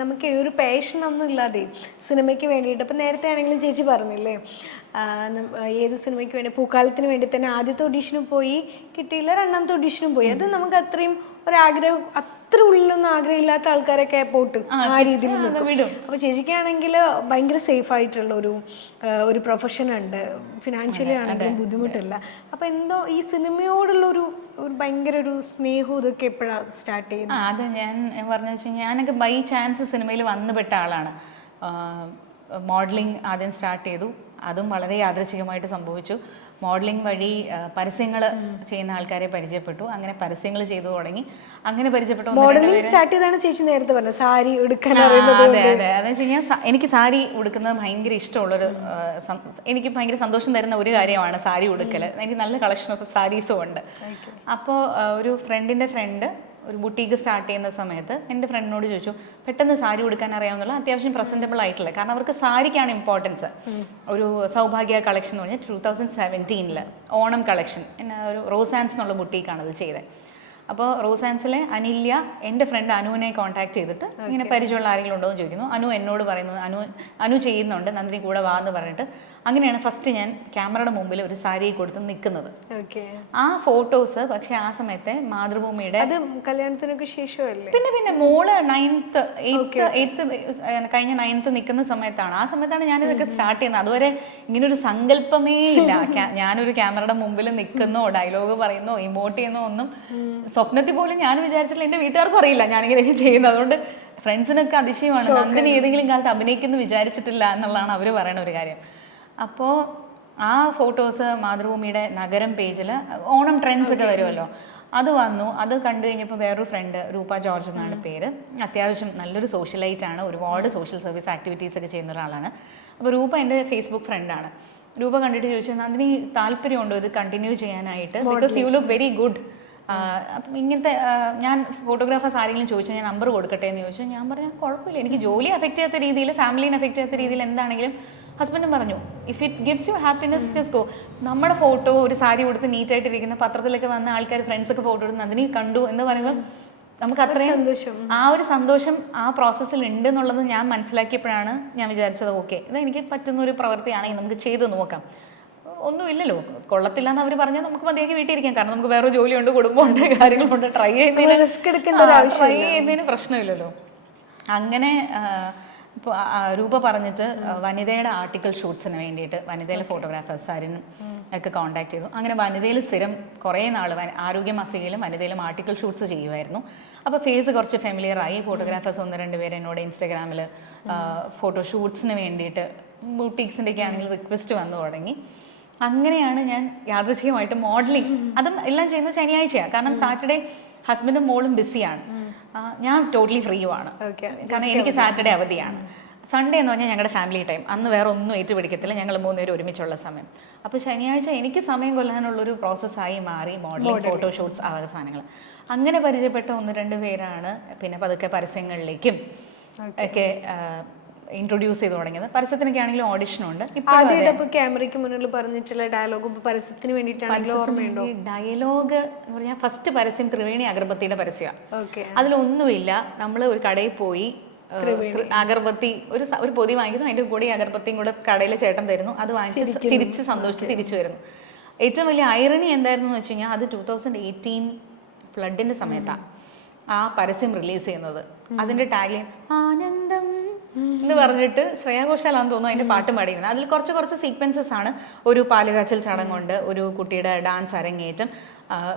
നമുക്ക് ഒരു പാഷൻ ഒന്നും ഇല്ലാതെ സിനിമയ്ക്ക് വേണ്ടിയിട്ട്, ഇപ്പൊ നേരത്തെ ആണെങ്കിലും ചേച്ചി പറഞ്ഞില്ലേ ഏത് സിനിമയ്ക്ക് വേണ്ടി, പൂക്കാലത്തിന് വേണ്ടി തന്നെ ആദ്യത്തെ ഓഡീഷനും പോയി, കിട്ടിയില്ല, രണ്ടാമത്തെ ഓഡീഷനും പോയി. അത് നമുക്ക് അത്രയും ഒരാഗ്രഹം, അത്ര ഉള്ളിലൊന്നും ആഗ്രഹമില്ലാത്ത ആൾക്കാരൊക്കെ പോട്ട് ആ രീതിയിൽ വിടും. അപ്പൊ ചേച്ചിക്കാണെങ്കിൽ ഭയങ്കര സേഫ് ആയിട്ടുള്ള ഒരു പ്രൊഫഷൻ ഉണ്ട്, ഫിനാൻഷ്യലി ആണെങ്കിലും ബുദ്ധിമുട്ടില്ല. അപ്പൊ എന്തോ ഈ സിനിമയോടുള്ള ഒരു ഭയങ്കര ഒരു സ്നേഹവും ഇതൊക്കെ എപ്പോഴാണ് സ്റ്റാർട്ട് ചെയ്യുന്നത്? അത് ഞാൻ പറഞ്ഞു വെച്ചാൽ ഞാനൊക്കെ ബൈ ചാൻസ് സിനിമയിൽ വന്നുപെട്ട ആളാണ്. മോഡലിംഗ് ആദ്യം സ്റ്റാർട്ട് ചെയ്തു, അതും വളരെ യാദൃച്ഛികമായിട്ട് സംഭവിച്ചു. മോഡലിംഗ് വഴി പരസ്യങ്ങൾ ചെയ്യുന്ന ആൾക്കാരെ പരിചയപ്പെട്ടു, അങ്ങനെ പരസ്യങ്ങൾ ചെയ്തു തുടങ്ങി. അങ്ങനെ പരിചയപ്പെട്ടു. മോഡലിംഗ് സ്റ്റാർട്ട് ചെയ്താണ് ചേച്ചി നേരത്തെ പറഞ്ഞത്, സാരി ഉടുക്കാൻ. അതെ അതെ, അതെന്ന് വെച്ച് കഴിഞ്ഞാൽ എനിക്ക് സാരി ഉടുക്കുന്നത് ഭയങ്കര ഇഷ്ടമുള്ളൊരു, എനിക്ക് ഭയങ്കര സന്തോഷം തരുന്ന ഒരു കാര്യമാണ് സാരി ഉടുക്കൽ. എനിക്ക് നല്ല കളക്ഷൻ ഓഫ് സാരീസും ഉണ്ട്. അപ്പോൾ ഒരു ഫ്രണ്ടിൻ്റെ ഫ്രണ്ട് ഒരു ബുട്ടീക്ക് സ്റ്റാർട്ട് ചെയ്യുന്ന സമയത്ത് എൻ്റെ ഫ്രണ്ടിനോട് ചോദിച്ചു, പെട്ടെന്ന് സാരി ഉടുക്കാൻ അറിയാവുന്നുള്ള അത്യാവശ്യം പ്രസൻറ്റബിൾ ആയിട്ടുള്ള, കാരണം അവർക്ക് സാരിക്കാണ് ഇമ്പോർട്ടൻസ്. ഒരു സൗഭാഗ്യ കളക്ഷൻ എന്ന് പറഞ്ഞാൽ 2017 ഓണം കളക്ഷൻ, ഒരു റോസാൻസ് എന്നുള്ള ബുട്ടീക്കാണ് അത് ചെയ്തത്. അപ്പോൾ റോസാൻസിലെ അനില്യ എൻ്റെ ഫ്രണ്ട് അനുവിനെ കോൺടാക്ട് ചെയ്തിട്ട് ഇങ്ങനെ പരിചയമുള്ള ആരെങ്കിലും ഉണ്ടോ എന്ന് ചോദിക്കുന്നു. അനു എന്നോട് പറയുന്നു അനു ചെയ്യുന്നുണ്ട്, നന്ദിനി കൂടെ വാ എന്ന് പറഞ്ഞിട്ട് അങ്ങനെയാണ് ഫസ്റ്റ് ഞാൻ ക്യാമറയുടെ മുമ്പിൽ ഒരു സാരി കൊടുത്ത് നിൽക്കുന്നത്. ആ ഫോട്ടോസ് പക്ഷെ ആ സമയത്തെ മാതൃഭൂമിയുടെ കല്യാണത്തിനൊക്കെ ശേഷമല്ലേ, പിന്നെ മോള് 9th 8th കഴിഞ്ഞ 9th നിൽക്കുന്ന സമയത്താണ്. ആ സമയത്താണ് ഞാനിതൊക്കെ സ്റ്റാർട്ട് ചെയ്യുന്നത്. അതുവരെ ഇങ്ങനൊരു സങ്കല്പമേ ഇല്ല. ഞാനൊരു ക്യാമറയുടെ മുമ്പിൽ നിൽക്കുന്നോ ഡയലോഗ് പറയുന്നോ ഇമോട്ട് ചെയ്യുന്നോ ഒന്നും സ്വപ്നത്തിൽ പോലും ഞാൻ വിചാരിച്ചില്ല. എൻ്റെ വീട്ടുകാർക്കും അറിയില്ല ഞാനിങ്ങനെ ചെയ്യുന്നത്. അതുകൊണ്ട് ഫ്രണ്ട്സിനൊക്കെ അതിശയമാണ്, നന്ദിനി ഏതെങ്കിലും കാലത്ത് അഭിനയിക്കുന്നു വിചാരിച്ചിട്ടില്ല എന്നുള്ളതാണ് അവർ പറയുന്ന ഒരു കാര്യം. അപ്പോൾ ആ ഫോട്ടോസ് മാതൃഭൂമിയുടെ നഗരം പേജിൽ ഓണം ട്രെൻഡ്സ് ഒക്കെ വരുമല്ലോ, അത് വന്നു. അത് കണ്ടു കഴിഞ്ഞപ്പോൾ വേറൊരു ഫ്രണ്ട്, രൂപ ജോർജ് എന്നാണ് പേര്, അത്യാവശ്യം നല്ലൊരു സോഷ്യലൈറ്റ് ആണ്, ഒരുപാട് സോഷ്യൽ സർവീസ് ആക്ടിവിറ്റീസ് ഒക്കെ ചെയ്യുന്ന ഒരാളാണ്. അപ്പോൾ രൂപ എൻ്റെ ഫേസ്ബുക്ക് ഫ്രണ്ടാണ്. രൂപ കണ്ടിട്ട് ചോദിച്ചു, നന്ദിനി താല്പര്യമുണ്ടോ ഇത് കണ്ടിന്യൂ ചെയ്യാനായിട്ട്, because you look very good. അപ്പം ഇങ്ങനത്തെ ഞാൻ ഫോട്ടോഗ്രാഫേഴ്സ് ആരെങ്കിലും ചോദിച്ചാൽ ഞാൻ നമ്പർ കൊടുക്കട്ടെ എന്ന് ചോദിച്ചു. ഞാൻ പറഞ്ഞു കുഴപ്പമില്ല, എനിക്ക് ജോലി അഫക്റ്റ് ചെയ്യാത്ത രീതിയിൽ, ഫാമിലീനെ അഫക്റ്റ് ചെയ്യാത്ത രീതിയിൽ എന്താണെങ്കിലും. ഹസ്ബൻഡും പറഞ്ഞു if it gives you happiness just go. നമ്മുടെ ഫോട്ടോ ഒരു സാരി കൊടുത്ത് നീറ്റായിട്ടിരിക്കുന്ന പത്രത്തിലൊക്കെ വന്ന ആൾക്കാർ ഫ്രണ്ട്സൊക്കെ ഫോട്ടോ എടുത്ത് നന്ദിനി കണ്ടു എന്ന് പറയുമ്പോൾ നമുക്ക് അത്രയും ആ ഒരു സന്തോഷം ആ പ്രോസസ്സിൽ ഉണ്ട് എന്നുള്ളത് ഞാൻ മനസ്സിലാക്കിയപ്പോഴാണ് ഞാൻ വിചാരിച്ചത് ഓക്കെ, ഇത് എനിക്ക് പറ്റുന്ന ഒരു പ്രവൃത്തിയാണെങ്കിൽ നമുക്ക് ചെയ്ത് നോക്കാം. ഒന്നുമില്ലല്ലോ, കൊള്ളത്തില്ല എന്ന് അവർ പറഞ്ഞാൽ നമുക്ക് മതിയാക്കി വീട്ടിലിരിക്കാം. കാരണം നമുക്ക് വേറെ ജോലിയുണ്ട്, കുടുംബമുണ്ട്, കാര്യങ്ങളുണ്ട്. ട്രൈ ചെയ്യുന്നതിന് പ്രശ്നമില്ലല്ലോ. അങ്ങനെ ഇപ്പോൾ രൂപ പറഞ്ഞിട്ട് വനിതയുടെ ആർട്ടിക്കിൾ ഷൂട്ട്സിന് വേണ്ടിയിട്ട് വനിതയിലെ ഫോട്ടോഗ്രാഫേഴ്സ് ആരും ഒക്കെ കോൺടാക്ട് ചെയ്തു. അങ്ങനെ വനിതയിൽ സ്ഥിരം കുറേ നാൾ ആരോഗ്യ മാസികയിലും വനിതയിലും ആർട്ടിക്കിൾ ഷൂട്ട്സ് ചെയ്യുമായിരുന്നു. അപ്പോൾ ഫേസ് കുറച്ച് ഫെമിലിയർ ആയി. ഫോട്ടോഗ്രാഫേഴ്സ് 1-2 പേര് എന്നോട് ഇൻസ്റ്റാഗ്രാമിൽ ഫോട്ടോ ഷൂട്ട്സിന് വേണ്ടിയിട്ട് ബൂട്ടീക്സിൻ്റെ ഒക്കെ ആണെങ്കിൽ റിക്വസ്റ്റ് വന്നു തുടങ്ങി. അങ്ങനെയാണ് ഞാൻ യാദൃച്ഛികമായിട്ട് മോഡലിംഗ് അതും എല്ലാം ചെയ്യുന്നത് ശനിയാഴ്ചയാണ്. കാരണം സാറ്റർഡേ ഹസ്ബൻഡും മോളും ബിസിയാണ്, ഞാൻ ടോട്ടലി ഫ്രീയുമാണ്. കാരണം എനിക്ക് സാറ്റർഡേ അവധിയാണ്. സൺഡേ എന്ന് പറഞ്ഞാൽ ഞങ്ങളുടെ ഫാമിലി ടൈം, അന്ന് വേറെ ഒന്നും ഏറ്റുപിടിക്കത്തില്ല, ഞങ്ങൾ 3 പേരും ഒരുമിച്ചുള്ള സമയം. അപ്പോൾ ശനിയാഴ്ച എനിക്ക് സമയം കൊല്ലാനുള്ളൊരു പ്രോസസ്സായി മാറി മോഡലിംഗ്, ഫോട്ടോഷൂട്ട്സ്, ആ വക സാധനങ്ങൾ. അങ്ങനെ പരിചയപ്പെട്ട 1-2 പേരാണ് പിന്നെ പതുക്കെ പരസ്യങ്ങളിലേക്കും ഒക്കെ ഇൻട്രൊഡ്യൂസ് ചെയ്ത് തുടങ്ങിയത്. പരസ്യത്തിനൊക്കെ ആണെങ്കിലും ഓഡിഷനുണ്ട്. ആദ്യമായിട്ട് ക്യാമറയ്ക്ക് മുന്നിൽ പറഞ്ഞിട്ടുള്ള ഡയലോഗ് പരസ്യത്തിന് വേണ്ടിയിട്ടാണെങ്കിലും ഓർമ്മയുണ്ടോ? ഡയലോഗ് എന്ന് പറഞ്ഞാൽ ഫസ്റ്റ് പരസ്യം ത്രിവേണി അഗർബത്തിയുടെ പരസ്യമാണ്. അതിലൊന്നുമില്ല, നമ്മൾ ഒരു കടയിൽ പോയി അഗർബത്തി ഒരു പൊതി വാങ്ങിക്കുന്നു, അതിൻ്റെ കൂടെ അഗർബത്തിയും കൂടെ കടയിലെ ചേട്ടൻ തരുന്നു, അത് വാങ്ങിച്ച് ചിരിച്ച് സന്തോഷിച്ച് തിരിച്ചു വരുന്നു. ഏറ്റവും വലിയ ഐറണി എന്തായിരുന്നു എന്ന് വെച്ച് കഴിഞ്ഞാൽ അത് 2018 ഫ്ലഡിന്റെ സമയത്താണ് ആ പരസ്യം റിലീസ് ചെയ്യുന്നത്. അതിന്റെ ടാഗ്ലൈൻ ആനന്ദം എന്ന് പറഞ്ഞിട്ട് ശ്രേയാ ഘോഷാലാന്ന് തോന്നുന്നു അതിന്റെ പാട്ടും പാടിയിരുന്നത്. അതിൽ കുറച്ച് സീക്വൻസസ് ആണ്. ഒരു പാലുകാച്ചൽ ചടങ്ങുണ്ട്, ഒരു കുട്ടിയുടെ ഡാൻസ് അരങ്ങേറ്റം,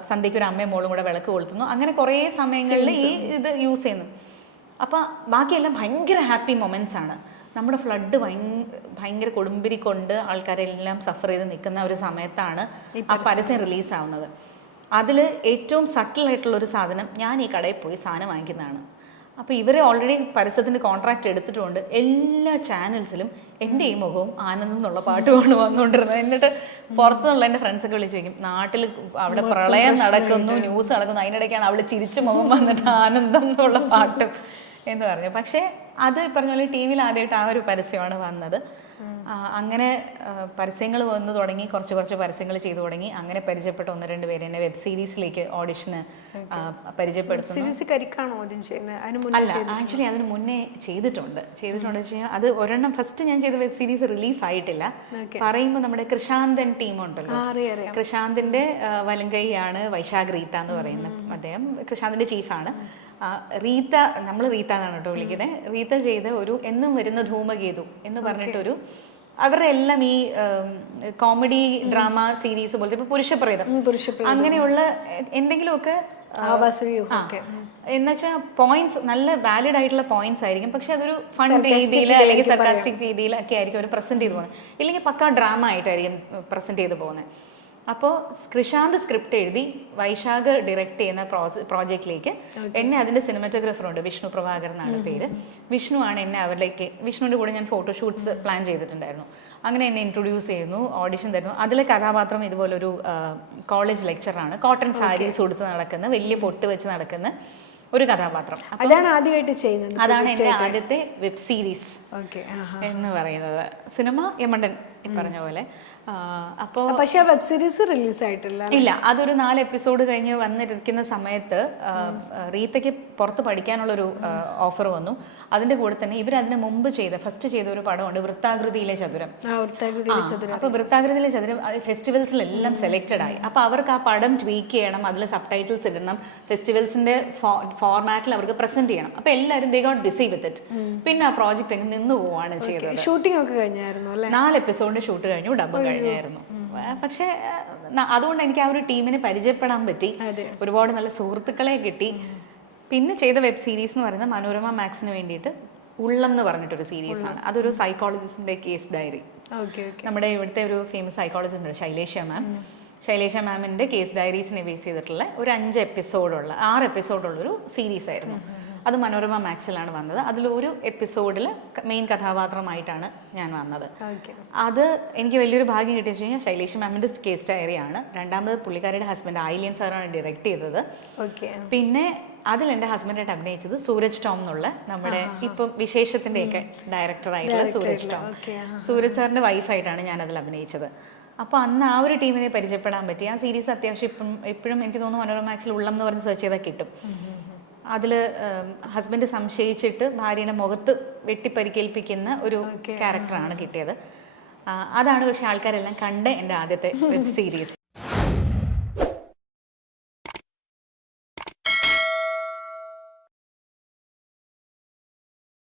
സന്ധ്യയ്ക്ക് ഒരു അമ്മയും മോളും കൂടെ വിളക്ക് കൊളുത്തുന്നു, അങ്ങനെ കുറേ സമയങ്ങളിൽ ഈ ഇത് യൂസ് ചെയ്യുന്നു. അപ്പം ബാക്കിയെല്ലാം ഭയങ്കര ഹാപ്പി മൊമെന്റ്സ് ആണ്. നമ്മുടെ ഫ്ലഡ് ഭയങ്കര കൊടുമ്പിരി കൊണ്ട് ആൾക്കാരെല്ലാം സഫർ ചെയ്ത് നിൽക്കുന്ന ഒരു സമയത്താണ് ആ പരസ്യം റിലീസാവുന്നത്. അതിൽ ഏറ്റവും സട്ടിലായിട്ടുള്ളൊരു സാധനം, ഞാൻ ഈ കടയിൽ പോയി സാധനം വാങ്ങിക്കുന്നതാണ്. അപ്പോൾ ഇവർ ഓൾറെഡി പരസ്യത്തിൻ്റെ കോൺട്രാക്റ്റ് എടുത്തിട്ടുണ്ട്. എല്ലാ ചാനൽസിലും എൻ്റെ ഈ മുഖവും ആനന്ദം എന്നുള്ള പാട്ടുമാണ് വന്നുകൊണ്ടിരുന്നത്. എന്നിട്ട് പുറത്തുനിന്നുള്ള എൻ്റെ ഫ്രണ്ട്സൊക്കെ വിളിച്ച് ചോദിക്കും, നാട്ടിൽ അവിടെ പ്രളയം നടക്കുന്നു, ന്യൂസ് നടക്കുന്നു, അതിനിടയ്ക്കാണ് അവൾ ചിരിച്ച് മുഖം വന്നിട്ട് ആനന്ദം എന്നുള്ള പാട്ടും എന്ന് പറഞ്ഞു. പക്ഷേ അത് പറഞ്ഞ പോലെ ടി വിയിൽ ആദ്യമായിട്ട് ആ ഒരു പരസ്യമാണ് വന്നത്. അങ്ങനെ പരസ്യങ്ങൾ വന്നു തുടങ്ങി, കുറച്ച് പരസ്യങ്ങൾ ചെയ്തു തുടങ്ങി. അങ്ങനെ പരിചയപ്പെട്ട 1-2 പേര് എന്നെ വെബ് സീരീസിലേക്ക് ഓഡിഷന് പരിചയപ്പെടുത്തുന്നു. അല്ല, ആക്ച്വലി അതിന് മുന്നേ ചെയ്തിട്ടുണ്ട് വെച്ച് കഴിഞ്ഞാൽ അത് ഒരെണ്ണം ഫസ്റ്റ് ഞാൻ ചെയ്ത വെബ് സീരീസ് റിലീസ് ആയിട്ടില്ല. പറയുമ്പോൾ നമ്മുടെ കൃഷാന്തൻ ടീം ഉണ്ടല്ലോ, കൃഷാന്തിന്റെ വലങ്കൈയാണ് വൈശാഖ് റീത്ത എന്ന് പറയുന്ന അദ്ദേഹം, കൃഷാന്തിന്റെ ചീഫാണ്. റീത്ത, നമ്മൾ റീത്ത എന്നാണ് കേട്ടോ വിളിക്കുന്നത്. റീത്ത ചെയ്ത ഒരു എന്നും വരുന്ന ധൂമകേതു എന്ന് പറഞ്ഞിട്ടൊരു, അവരുടെ എല്ലാം ഈ കോമഡി ഡ്രാമ സീരീസ് പോലത്തെ, ഇപ്പൊ പുരുഷപ്രേതം അങ്ങനെയുള്ള എന്തെങ്കിലുമൊക്കെ എന്നുവെച്ചാൽ പോയിന്റ്സ് നല്ല വാലിഡ് ആയിട്ടുള്ള പോയിന്റ്സ് ആയിരിക്കും. പക്ഷെ അതൊരു ഫൺ രീതിയിൽ അല്ലെങ്കിൽ സർക്കാസ്റ്റിക് രീതിയിലൊക്കെ ആയിരിക്കും അവർ പ്രസന്റ് ചെയ്ത് പോകുന്നത്. ഇല്ലെങ്കിൽ പക്ക ഡ്രാമ ആയിട്ടായിരിക്കും പ്രസന്റ് ചെയ്ത് പോകുന്നത്. അപ്പോൾ കൃഷാന്ത് സ്ക്രിപ്റ്റ് എഴുതി വൈശാഖ് ഡയറക്റ്റ് ചെയ്യുന്ന പ്രോജക്റ്റിലേക്ക് എന്നെ, അതിൻ്റെ സിനിമാറ്റോഗ്രാഫറുണ്ട് വിഷ്ണു പ്രഭാകർ എന്നാണ് പേര്. വിഷ്ണു ആണ് എന്നെ അവരിലേക്ക്, വിഷ്ണുവിൻ്റെ കൂടെ ഞാൻ ഫോട്ടോഷൂട്ട്സ് പ്ലാൻ ചെയ്തിട്ടുണ്ടായിരുന്നു. അങ്ങനെ എന്നെ ഇൻട്രൊഡ്യൂസ് ചെയ്യുന്നു, ഓഡിഷൻ തരുന്നു. അതിലെ കഥാപാത്രം ഇതുപോലൊരു കോളേജ് ലെക്ചറാണ്, കോട്ടൺ സാരീസ് ഉടുത്ത് നടക്കുന്ന, വലിയ പൊട്ട് വെച്ച് നടക്കുന്ന ഒരു കഥാപാത്രം. അതാണ് ആദ്യമായിട്ട് ചെയ്യുന്നത്. അതാണ് എൻ്റെ ആദ്യത്തെ വെബ് സീരീസ് എന്ന് പറയുന്നത്. സിനിമ യമണ്ടൻ ഈ പറഞ്ഞ പോലെ. അപ്പോൾ പക്ഷേ വെബ് സീരീസ് റിലീസ് ആയിട്ടില്ല. ഇല്ല, അതൊരു 4 എപ്പിസോഡ് കഴിഞ്ഞ് വന്നിരിക്കുന്ന സമയത്ത് റീത്തയ്ക്ക് പുറത്ത് പഠിക്കാനുള്ളൊരു ഓഫർ വന്നു. അതിന്റെ കൂടെ തന്നെ ഇവരതിന് മുമ്പ് ഫസ്റ്റ് ചെയ്ത ഒരു പടമുണ്ട്, വൃത്താകൃതിയിലെ ചതുരം. അപ്പോൾ വൃത്താകൃതിയിലെ ചതുരം ഫെസ്റ്റിവൽസിലെല്ലാം സെലക്റ്റഡ് ആയി. അപ്പോൾ അവർക്ക് ആ പടം ട്വീക്ക് ചെയ്യണം, അതിൽ സബ് ടൈറ്റിൽസ് ഇടണം, ഫെസ്റ്റിവൽസിന്റെ ഫോർമാറ്റിൽ അവർക്ക് പ്രസന്റ് ചെയ്യണം. അപ്പോൾ എല്ലാവരും they got busy with it. പിന്നെ ആ പ്രോജക്റ്റ് അങ്ങ് നിന്ന് പോവാണ് ചെയ്തത്. ഷൂട്ടിംഗ് ഒക്കെ കഴിഞ്ഞായിരുന്നു അല്ലേ? 4 എപ്പിസോഡിന്റെ ഷൂട്ട് കഴിഞ്ഞു, ഡബ് കഴിഞ്ഞായിരുന്നു. പക്ഷേ അതുകൊണ്ട് എനിക്ക് ആ ഒരു ടീമിനെ പരിചയപ്പെടാൻ പറ്റി, ഒരുപാട് നല്ല സുഹൃത്തുക്കളെ കിട്ടി. പിന്നെ ചെയ്ത വെബ് സീരീസ് എന്ന് പറയുന്നത് മനോരമ മാക്സിന് വേണ്ടിയിട്ട് ഉള്ളം എന്ന് പറഞ്ഞിട്ടൊരു സീരീസാണ്. അതൊരു സൈക്കോളജിസ്റ്റിന്റെ കേസ് ഡയറി. നമ്മുടെ ഇവിടുത്തെ ഒരു ഫേമസ് സൈക്കോളജിസ്റ്റ് ഉണ്ട് ശൈലേഷ മാമിന്റെ കേസ് ഡയറീസിനെ ബേസ് ചെയ്തിട്ടുള്ള ഒരു 6 എപ്പിസോഡുള്ളൊരു സീരീസ് ആയിരുന്നു. അത് മനോരമ മാക്സിലാണ് വന്നത്. അതിലൊരു എപ്പിസോഡിൽ മെയിൻ കഥാപാത്രമായിട്ടാണ് ഞാൻ വന്നത്. അത് എനിക്ക് വലിയൊരു ഭാഗ്യം കിട്ടിയെന്ന് വെച്ച് കഴിഞ്ഞാൽ ശൈലേഷ മാമിൻ്റെ കേസ് ഡയറിയാണ്. രണ്ടാമത് പുള്ളിക്കാരിയുടെ ഹസ്ബൻഡ് ആയില്യൻ സാറാണ് ഡയറക്റ്റ് ചെയ്തത്. പിന്നെ അതിൽ എൻ്റെ ഹസ്ബൻഡായിട്ട് അഭിനയിച്ചത് സൂരജ് ടോം എന്നുള്ള നമ്മുടെ ഇപ്പം വിശേഷത്തിൻ്റെയൊക്കെ ഡയറക്ടറായിട്ടുള്ള സൂരജ് ടോം. സൂരജ് സാറിൻ്റെ വൈഫായിട്ടാണ് ഞാൻ അതിൽ അഭിനയിച്ചത്. അപ്പോൾ അന്ന് ആ ഒരു ടീമിനെ പരിചയപ്പെടാൻ പറ്റി. ആ സീരീസ് അത്യാവശ്യം ഇപ്പോഴും എനിക്ക് തോന്നുന്നു മനോരമ മാക്സിൽ ഉള്ളം എന്ന് പറഞ്ഞ് സെർച്ച് ചെയ്താൽ കിട്ടും. അതിൽ ഹസ്ബൻഡ് സംശയിച്ചിട്ട് ഭാര്യയുടെ മുഖത്ത് വെട്ടിപ്പരിക്കേൽപ്പിക്കുന്ന ഒരു ക്യാരക്ടറാണ് കിട്ടിയത്. അതാണ് പക്ഷെ ആൾക്കാരെല്ലാം കണ്ട എൻ്റെ ആദ്യത്തെ വെബ് സീരീസ്.